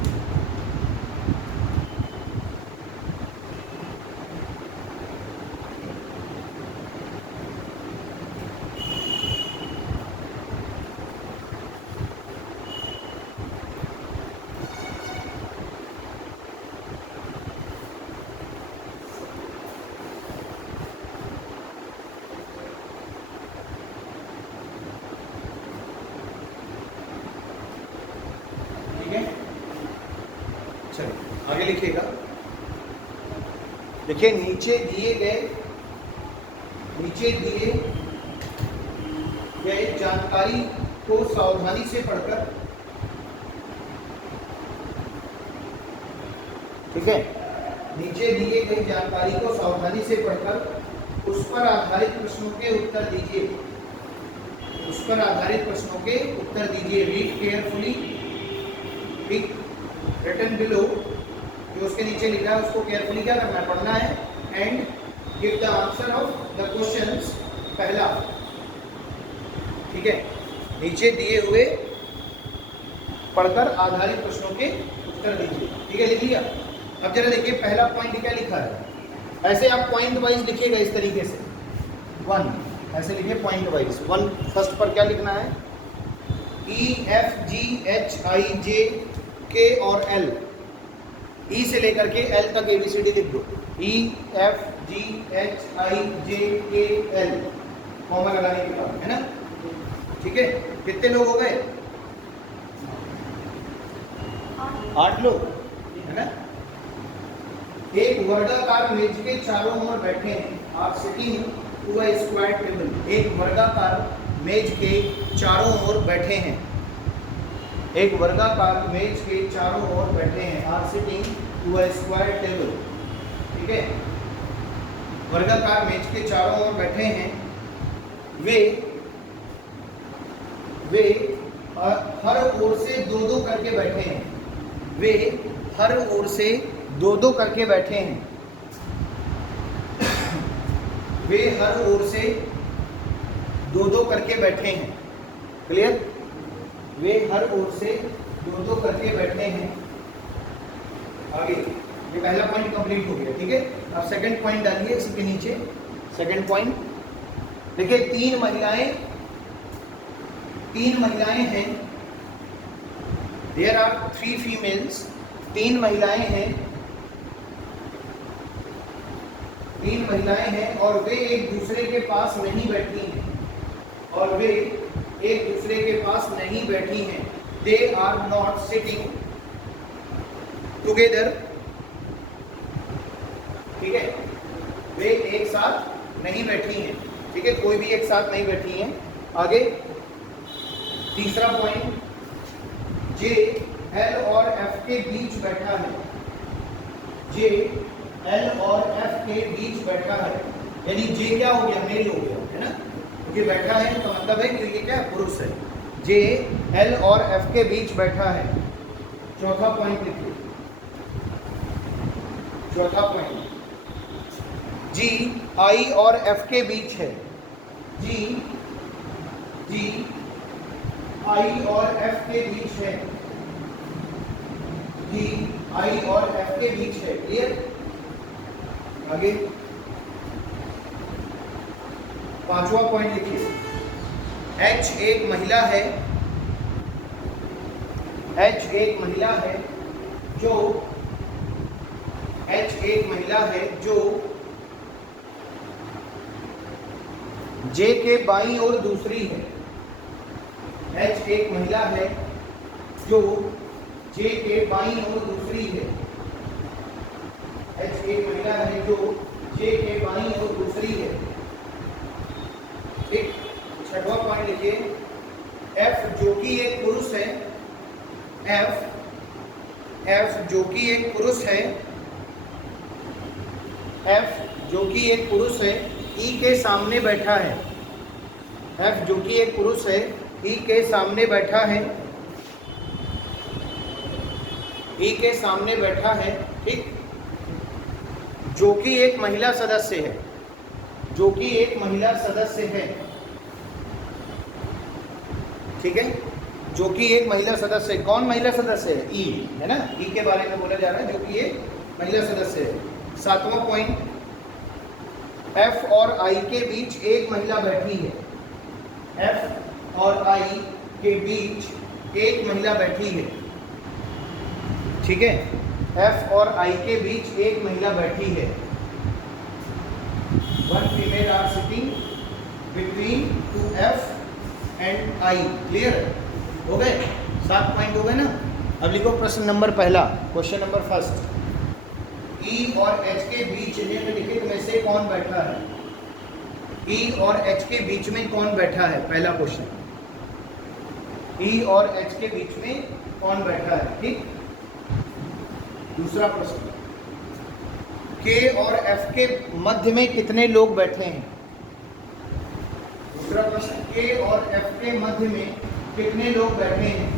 आगे लिखिएगा। देखिए नीचे दिए गए जानकारी को सावधानी से पढ़कर, ठीक है, नीचे दिए गई जानकारी को सावधानी से पढ़कर उस पर आधारित प्रश्नों के उत्तर दीजिए। उस पर आधारित प्रश्नों के उत्तर दीजिए। रीड केयरफुली, रिटन बिलो, जो उसके नीचे लिखा है उसको केयरफुली क्या करना है? पढ़ना है। And give the answer of the questions. पहला, ठीक है, नीचे दिए हुए पढ़कर आधारित प्रश्नों के उत्तर दीजिए, ठीक है, लिख लिया। अब जरा देखिए पहला पॉइंट क्या लिखा है। ऐसे आप पॉइंट वाइज लिखिएगा इस तरीके से। 1 ऐसे लिखिए पॉइंट वाइज। 1 फर्स्ट पर क्या लिखना है? E F G H I J K और L, E से लेकर के L तक ABCD लिख दो। E F G H I J K L, comma लगाने के बाद, है ना, ठीक है। कितने लोग हो गए? 8 लोग, है ना। एक वर्गाकार मेज के चारों ओर बैठे हैं। आप sitting to a square table. एक वर्गाकार मेज के चारों ओर बैठे हैं। एक वर्गाकार मेज के चारों ओर बैठे हैं। Are sitting to a square table, ठीक है। वर्गाकार मेज के चारों ओर बैठे हैं। वे हर ओर से 2-2 करके बैठे हैं। वे हर ओर से 2-2 करके बैठे हैं। वे हर ओर से 2-2 करके बैठे हैं। क्लियर? वे हर ओर से दो दो करके बैठे हैं। आगे ये पहला पॉइंट कंप्लीट हो गया, ठीक है। अब सेकंड पॉइंट डालिए इसी के नीचे। सेकंड पॉइंट देखिए, तीन महिलाएं हैं। देयर आर 3 फीमेल्स, 3 महिलाएं हैं और वे एक दूसरे के पास नहीं बैठी हैं। They are not sitting together, ठीक है। वे एक साथ नहीं बैठी हैं, ठीक है, कोई भी एक साथ नहीं बैठी हैं। आगे तीसरा पॉइंट, जे एल और एफ के बीच बैठा है। जे एल और एफ के बीच बैठा है, यानी जे क्या हो गया, मेल हो गया, है ना। ये बैठा है तो मतलब है कि ये क्या पुरुष है। जे एल और एफ के बीच बैठा है। चौथा पॉइंट लिखिए। चौथा पॉइंट, जी आई और एफ के बीच है। जी आई और एफ के बीच है। जी आई और एफ के बीच है। क्लियर। आगे पांचवा पॉइंट लिखिए। एच एक महिला है। एच एक महिला है जो जे के बाईं ओर दूसरी है। एच एक महिला है जो जे के बाईं ओर दूसरी है। एच एक महिला है जो जे के बाईं ओर दूसरी है। ठीक। छठवां पॉइंट लिखिए। एफ जो कि एक पुरुष है। एफ जो कि एक पुरुष है। एफ जो कि एक पुरुष है, ई के सामने बैठा है। एफ जो कि एक पुरुष है, ई के सामने बैठा है। ई के सामने बैठा है, ठीक। जो कि एक महिला सदस्य है। जो कि एक महिला सदस्य है, ठीक है। जो कि एक महिला सदस्य, कौन महिला सदस्य है, ई, है ना। ई के बारे में बोला जा रहा है, जो कि एक महिला सदस्य है। सातवां पॉइंट, एफ और आई के बीच एक महिला बैठी है। एफ और आई के बीच एक महिला बैठी है, ठीक है। एफ और आई के बीच एक महिला बैठी है। One female are sitting between two F and I. Clear हो गए? 7 पॉइंट हो गए ना। अब लिखो प्रश्न नंबर पहला, क्वेश्चन नंबर फर्स्ट। ई और एच के बीच निम्नलिखित में से कौन बैठा है? ई और एच के बीच में कौन बैठा है? पहला क्वेश्चन, ई और एच के बीच में कौन बैठा है, ठीक। दूसरा प्रश्न, के और एफ के मध्य में कितने लोग बैठे हैं? दूसरा प्रश्न, के और एफ के मध्य में कितने लोग बैठे हैं?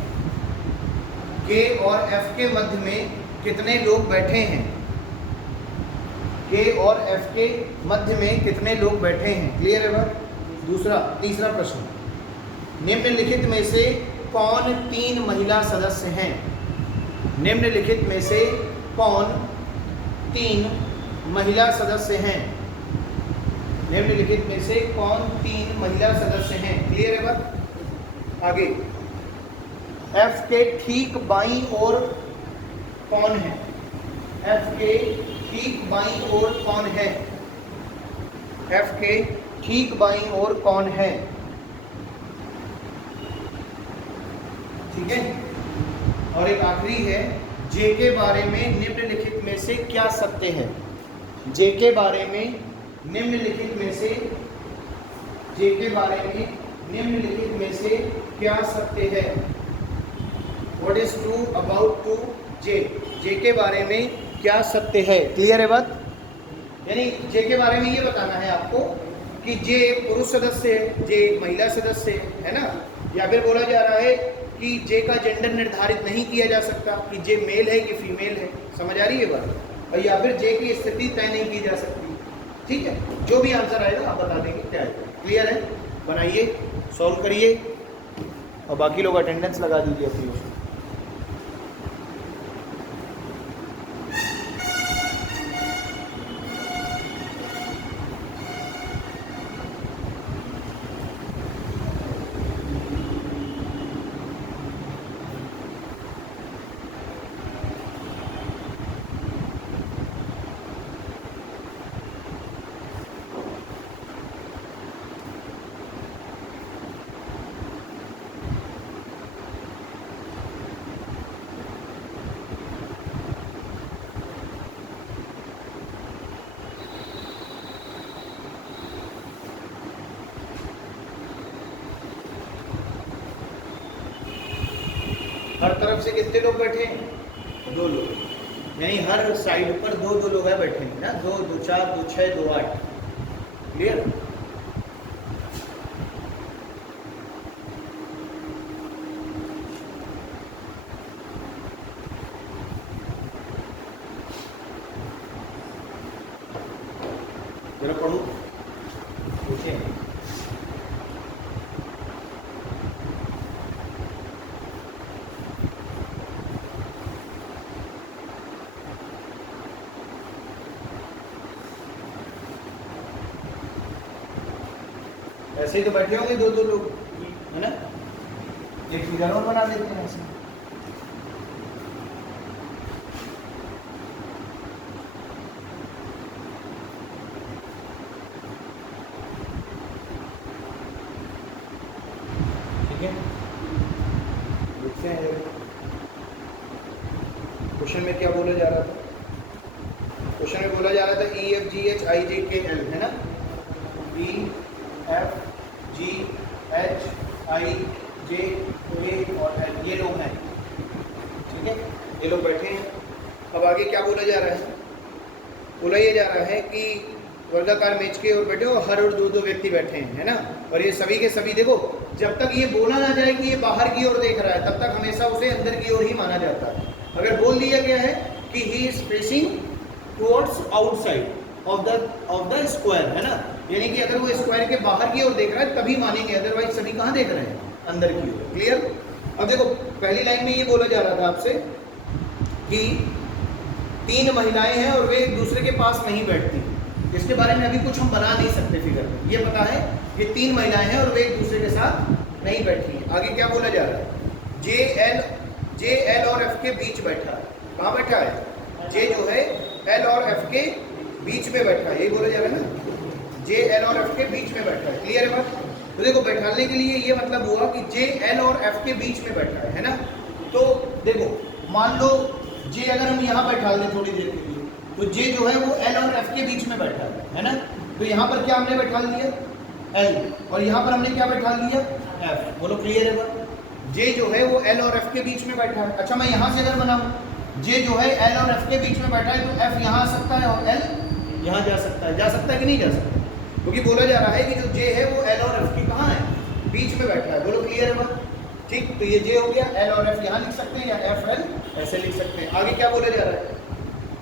के और एफ के मध्य में कितने लोग बैठे हैं? के और एफ के मध्य में कितने लोग बैठे हैं? क्लियर है बात? तीसरा प्रश्न, निम्नलिखित में से कौन 3 महिला सदस्य हैं? निम्नलिखित में से कौन 3 महिला सदस्य हैं? निम्नलिखित में से कौन 3 महिला सदस्य हैं? क्लियर है बात? आगे, एफ के ठीक बाईं ओर कौन है? एफ के ठीक बाईं ओर कौन है? एफ के ठीक बाईं ओर कौन है? ठीक है। और एक आखिरी है, जे के बारे में निम्नलिखित में से क्या सत्य है? जे के बारे में निम्नलिखित में से, जे के बारे में निम्नलिखित में से क्या सत्य है? What is true about to जे? जे के बारे में क्या सत्य है? क्लियर है बात? यानी जे के बारे में ये बताना है आपको कि जे एक पुरुष सदस्य है, जे एक महिला सदस्य है ना। या फिर बोला जा रहा है कि जे का जेंडर निर्धारित नहीं किया जा सकता कि जे मेल है कि फीमेल है। समझ आ रही है बात? और या फिर जे की स्थिति तय नहीं की जा सकती। ठीक है, जो भी आंसर आएगा आप बता देंगे क्या है। क्लियर है? बनाइए, सॉल्व करिए। और बाकी लोग अटेंडेंस लगा दीजिए अपनी उसमें। हर तरफ से कितने लोग बैठे हैं? 2 लोग, यानी हर साइड पर 2 लोग हैं बैठे हैं ना, 2 2 4 2 6 2 8। क्लियर? जरा पढ़ो, पूछे। ऐसे ही तो बैठे होंगे 2 लोग, है ना? एक फिगर और बना देते हैं ऐसे। ठीक है, देखते हैं क्वेश्चन में क्या बोला जा रहा था। क्वेश्चन में बोला जा रहा था EFGHIJKL, है ना? EFGHIJK और L, ये लोग हैं। ठीक है, ये लोग बैठे हैं। अब आगे क्या बोला जा रहा है? बोला ये जा रहा है कि वर्गाकार मेज के ओर बैठे हो, हर और 2 व्यक्ति बैठे हैं, है ना? और ये सभी के सभी, देखो जब तक ये बोला ना जाए कि ये बाहर की ओर देख रहा है, तब तक हमेशा उसे अंदर की ओर ही माना जाता है। अगर बोल दिया गया है कि he is facing towards outside of the square, है ना, यानी कि अगर वो स्क्वायर के बाहर की ओर देख रहा है तभी मानेंगे, अदरवाइज सभी कहाँ देख रहे हैं? अंदर की ओर। क्लियर? अब देखो पहली लाइन में ये बोला जा रहा था आपसे कि 3 महिलाएं हैं और वे एक दूसरे के पास नहीं बैठती। इसके बारे में अभी कुछ हम बना नहीं सकते फिगर में, ये पता है कि 3 महिलाएं हैं और वे एक दूसरे के साथ नहीं बैठी हैं। आगे क्या बोला जा रहा है? जे एल और एफ के बीच बैठा है। कहाँ बैठा है? जे जो है एल और एफ के बीच में बैठा है, यही बोला जा रहा है ना, जे एल और एफ के बीच में बैठा है। क्लियर है बात? तो देखो बैठाने के लिए ये मतलब हुआ कि जे एल और एफ के बीच में बैठा है ना। तो देखो मान लो जे अगर हम यहाँ बैठा दें थोड़ी देर के लिए, तो जे जो है वो एल और एफ के बीच में बैठा है ना। तो यहाँ पर क्या हमने बैठा दिया? एल, और यहाँ पर हमने क्या बैठा दिया? एफ। बोलो क्लियर है बात? जे जो है वो एल और एफ के बीच में बैठा है। अच्छा मैं यहाँ से अगर बनाऊँ, जे जो है एल और एफ के बीच में बैठा है, तो एफ यहाँ आ सकता है और एल यहाँ जा सकता है कि नहीं जा सकता? क्योंकि बोला जा रहा है कि जो जे है वो एल और एफ के कहाँ है? बीच में बैठा है। बोलो क्लियर है बात? ठीक, तो ये जे हो गया, एल और एफ यहाँ लिख सकते हैं या एफ एल ऐसे लिख सकते हैं। आगे क्या बोला जा रहा है?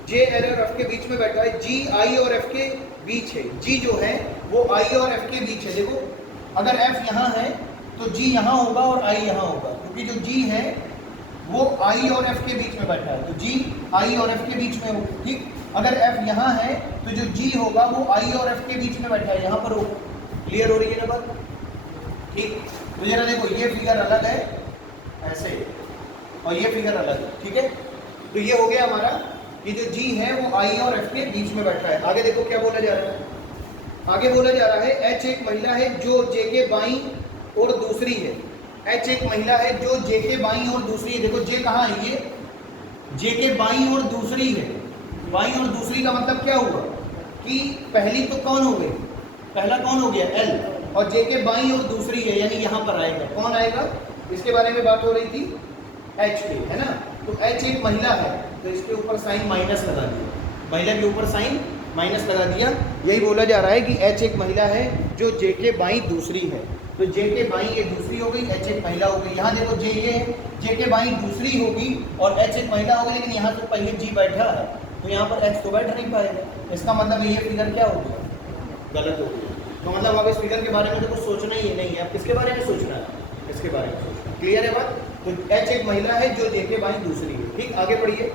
जे एल और एफ के बीच में बैठा है, जी आई और एफ के बीच है। जी जो है वो आई और एफ के बीच है। देखो अगर एफ यहाँ है तो जी यहाँ होगा और आई यहाँ होगा, क्योंकि जो जी है वो आई और एफ के बीच में बैठा है, तो जी आई और एफ के बीच में होगा। ठीक, अगर एफ यहाँ है तो जो जी होगा वो आई और एफ के बीच में बैठा है, यहाँ पर होगा। क्लियर हो रही है ना बात? ठीक, तो जरा देखो ये फिगर अलग है ऐसे और ये फिगर अलग है। ठीक है, तो ये हो गया हमारा कि जो जी है वो आई और एफ के बीच में बैठा है। आगे देखो क्या बोला जा रहा है? आगे बोला जा रहा है एच एक महिला है जो जे के बाईं और दूसरी है। एच एक महिला है जो जे के बाईं और दूसरी है। देखो जे कहाँ है? ये जे के बाईं और दूसरी है। बाईं और दूसरी का मतलब क्या हुआ कि पहली तो कौन हो गई? पहला कौन हो गया? एल, और जे के बाईं और दूसरी है, यानी यहाँ पर आएगा। कौन आएगा? इसके बारे में बात हो रही थी एच के, है ना। तो एच एक महिला है तो इसके ऊपर साइन माइनस लगा दिया, महिला के ऊपर साइन माइनस लगा दिया। यही बोला जा रहा है कि एच एक महिला है जो जे के बाईं दूसरी है। तो जे के बाईं ये दूसरी हो गई, एच एक महिला हो गई। यहाँ देखो जे ये है, जे के बाईं दूसरी होगी और एच एक महिला हो गई, लेकिन यहाँ तो पहले जी बैठा है तो यहाँ पर एच तो बैठ नहीं पाएगा। इसका मतलब ये फिगर क्या हो गया? गलत हो गया। तो मतलब अब इस फिगर के बारे में तो कुछ सोचना ही नहीं है। अब किसके बारे में सोचना है? इसके बारे में सोचना है। क्लियर है बात? तो एच एक महिला है जो जे के बाई दूसरी है। ठीक, आगे बढ़िए।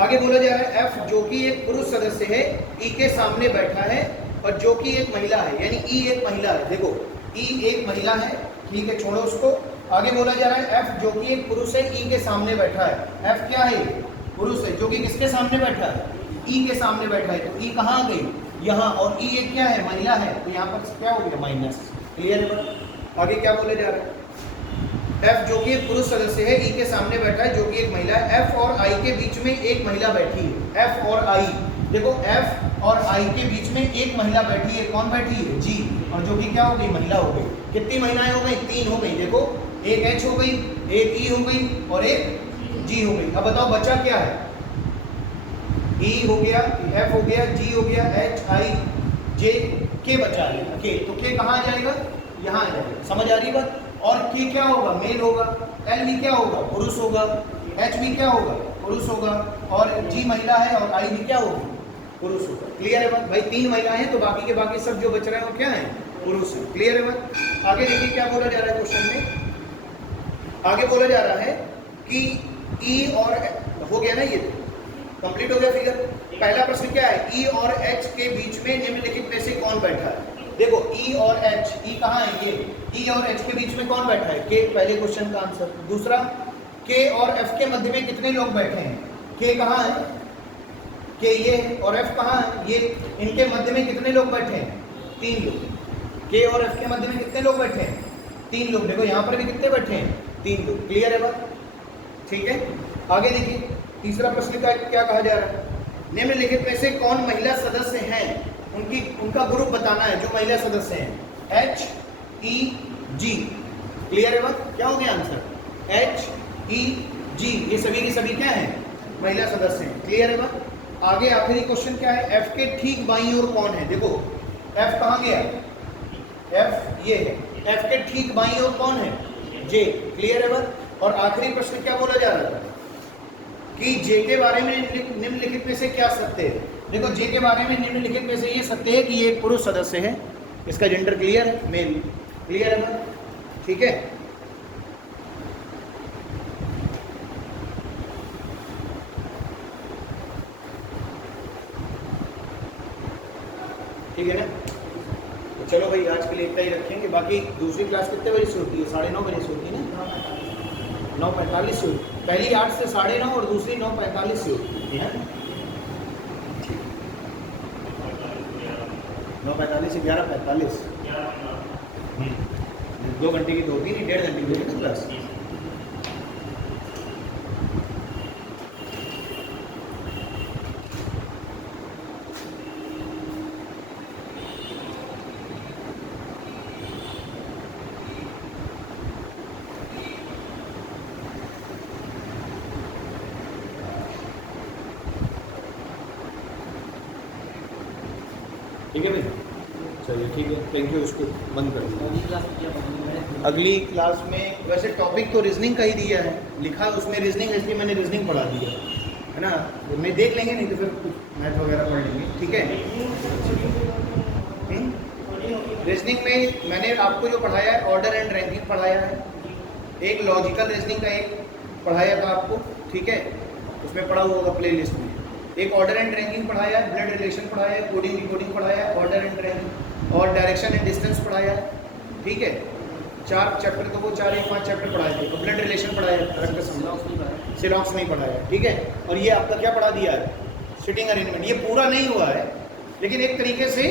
आगे बोला जा रहा है एफ जो कि एक पुरुष सदस्य है, ई के सामने बैठा है और जो कि एक महिला है, यानी ई एक महिला है। देखो ई एक महिला है, ठीक है, छोड़ो उसको। आगे बोला जा रहा है एफ जो कि एक पुरुष है, ई के सामने बैठा है। एफ क्या है? पुरुष है जो कि किसके सामने बैठा है? ई के सामने बैठा है। तो ई कहाँ आ गई? यहाँ, और ई एक क्या है? महिला है, तो यहाँ पर क्या हो गया? माइनस। क्लियर है? आगे क्या बोला जा रहा है? एफ जो कि एक पुरुष सदस्य है, ई के सामने बैठा है जो कि एक महिला है। एफ और आई के बीच में एक महिला बैठी है। एफ और आई, देखो एफ और आई के बीच में एक महिला बैठी है। कौन बैठी है? जी, और जो कि क्या हो गई? महिला हो गई। कितनी महिलाएं हो गई? 3 हो गई। देखो एक एच हो गई, एक ई हो गई और एक जी हो गई। अब बताओ बचा क्या है? ई हो गया, एफ हो गया, जी हो गया, एच आई जे, के बचा है। के, तो के कहाँ आ जाएगा? यहाँ आ जाएगा। समझ आ रही बात? और के क्या होगा? मेल होगा। एल भी क्या होगा? पुरुष होगा। एच भी क्या होगा? पुरुष होगा। और जी महिला है और आई भी क्या होगी? पुरुष होगा। क्लियर है बात? भाई 3 महिलाएं हैं तो बाकी के बाकी सब जो बच रहे हैं वो क्या है? पुरुष है। क्लियर है बात? आगे देखिए क्या बोला जा रहा है क्वेश्चन में। आगे बोला जा रहा है कि ई और हो गया ना, ये कंप्लीट हो गया फिगर। पहला प्रश्न क्या है? ई और एच के बीच में निम्नलिखित में से कौन बैठा है? देखो ई और एच, ई कहाँ है? ये ई और एच के बीच में कौन बैठा है? के, पहले क्वेश्चन का आंसर। दूसरा, के और एफ के मध्य में कितने लोग बैठे हैं? के कहाँ है? के ये है, और एफ कहाँ है? ये। इनके मध्य में कितने लोग बैठे हैं? 3 लोग। के और एफ के मध्य में कितने लोग बैठे हैं? 3 लोग। देखो यहाँ पर भी कितने बैठे हैं? 3 लोग। क्लियर है बात? ठीक है, आगे देखिए तीसरा प्रश्न का क्या कहा जा रहा है? निम्नलिखित में से कौन महिला सदस्य हैं? उनका ग्रुप बताना है जो महिला सदस्य हैं। एच ई जी। क्लियर है बात? क्या हो गया आंसर? एच ई जी, ये सभी के सभी क्या हैं? महिला सदस्य हैं। क्लियर है बात? आगे आखिरी क्वेश्चन क्या है? एफ के ठीक बाईं ओर कौन है? देखो एफ कहाँ गया? एफ ये है। एफ के ठीक बाईं ओर कौन है? जे। क्लियर है बात? और आखिरी प्रश्न क्या बोला जा रहा है कि जे के बारे में निम्नलिखित में से क्या सत्य है? देखो जे के बारे में निम्नलिखित में से ये सत्य है कि ये एक पुरुष सदस्य है, इसका जेंडर क्लियर है, मेल। क्लियर है बात? ठीक है, ठीक है ना? तो चलो भाई आज के लिए इतना ही रखेंगे। बाकी दूसरी क्लास कितने बजे से होती है? 9:30 बजे से होती है ना? 9:45 से होती है। पहली 8 से 9:30 और दूसरी 9:45 से होती है। 9:45 से 11:45। 2 घंटे की तो होती नहीं, 1.5 घंटे की होती है क्लास। ठीक है भाई, चलिए ठीक है, थैंक यू। इसको बंद कर दीजिए। अगली क्लास में वैसे टॉपिक तो रीजनिंग का ही दिया है, लिखा उसमें रीजनिंग, इसलिए मैंने रीजनिंग पढ़ा दिया है ना। तो मैं देख लेंगे, नहीं तो फिर कुछ मैथ वगैरह पढ़ लेंगे। ठीक है, रीजनिंग में मैंने आपको जो पढ़ाया है ऑर्डर एंड रैंकिंग पढ़ाया है, एक लॉजिकल रीजनिंग का एक पढ़ाया था आपको, ठीक है, उसमें पढ़ा हुआ होगा प्ले लिस्ट में। एक ऑर्डर एंड रैंकिंग पढ़ाया है, ब्लड रिलेशन पढ़ाया है, कोडिंग डिकोडिंग पढ़ाया है, ऑर्डर एंड रैंकिंग और डायरेक्शन एंड डिस्टेंस पढ़ाया है। ठीक है, 4 चैप्टर तो वो 4 या 5 चैप्टर पढ़ाए थे। तो ब्लड रिलेशन पढ़ाया है, सिलॉक्स नहीं पढ़ाया है। ठीक है, और ये आपका क्या पढ़ा दिया है? Sitting arrangement. ये पूरा नहीं हुआ है, लेकिन एक तरीके से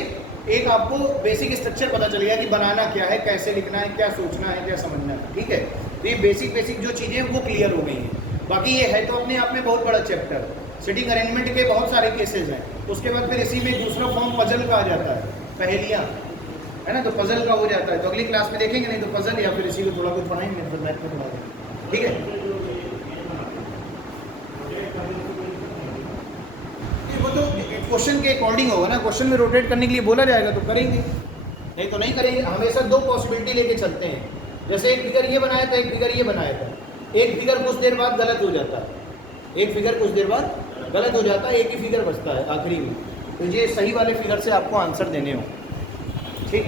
एक आपको बेसिक स्ट्रक्चर पता चल गया कि बनाना क्या है, कैसे लिखना है, क्या सोचना है, क्या समझना है। ठीक है, तो ये बेसिक जो चीज़ें हैं वो क्लियर हो गई हैं। बाकी ये है तो अपने आप में बहुत बड़ा चैप्टर। सिटिंग अरेंजमेंट के बहुत सारे केसेस हैं। उसके बाद फिर इसी में दूसरा फॉर्म पजल का आ जाता है, पहेलियाँ, है ना, तो पजल का हो जाता है। तो अगली क्लास में देखेंगे, नहीं तो पजल या फिर इसी को थोड़ा कुछ पढ़ाएंगे, फिर मैथ में पढ़ा देंगे। ठीक है, वो तो क्वेश्चन के अकॉर्डिंग होगा ना, क्वेश्चन में रोटेट करने के लिए बोला जाएगा तो करेंगे, नहीं तो नहीं करेंगे। हमेशा 2 पॉसिबिलिटी लेके चलते हैं। जैसे एक फिगर ये बनाया था, एक फिगर ये बनाया था। एक फिगर कुछ देर बाद गलत हो जाता है, एक फिगर कुछ देर बाद गलत हो जाता है, एक ही फिगर बचता है आखिरी में। तो ये सही वाले फिगर से आपको आंसर देने हो। ठीक।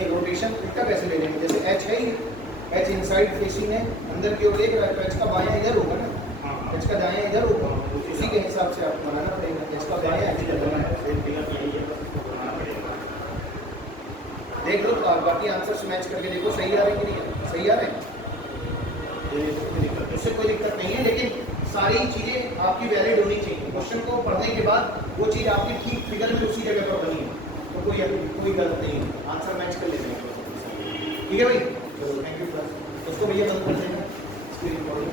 नहीं रोटेशन इसका कैसे ले लेंगे, जैसे एच है ही, एच इनसाइड फेसिंग है, अंदर की ओर देख रहा है तो एच का बायां इधर होगा ना, एच का दायां इधर होगा, उसी के हिसाब से आपको बनाना पड़ेगा, एच का बायां एच का दायां। देख लो और बाकी आंसर्स मैच करके देखो सही आ रहे हैं कि नहीं, सही आ रहे हैं, उससे कोई दिक्कत नहीं है, लेकिन सारी चीज़ें आपकी वैलिड होनी चाहिए। क्वेश्चन को पढ़ने के बाद वो चीज़ आपकी ठीक फिगर में उसी जगह पर बनी है तो कोई गलत नहीं है, आंसर मैच कर लेते हैं। ठीक है भाई, चलो थैंक यू। उसको भैया बंद कर देना, स्क्रीन रिकॉर्डिंग।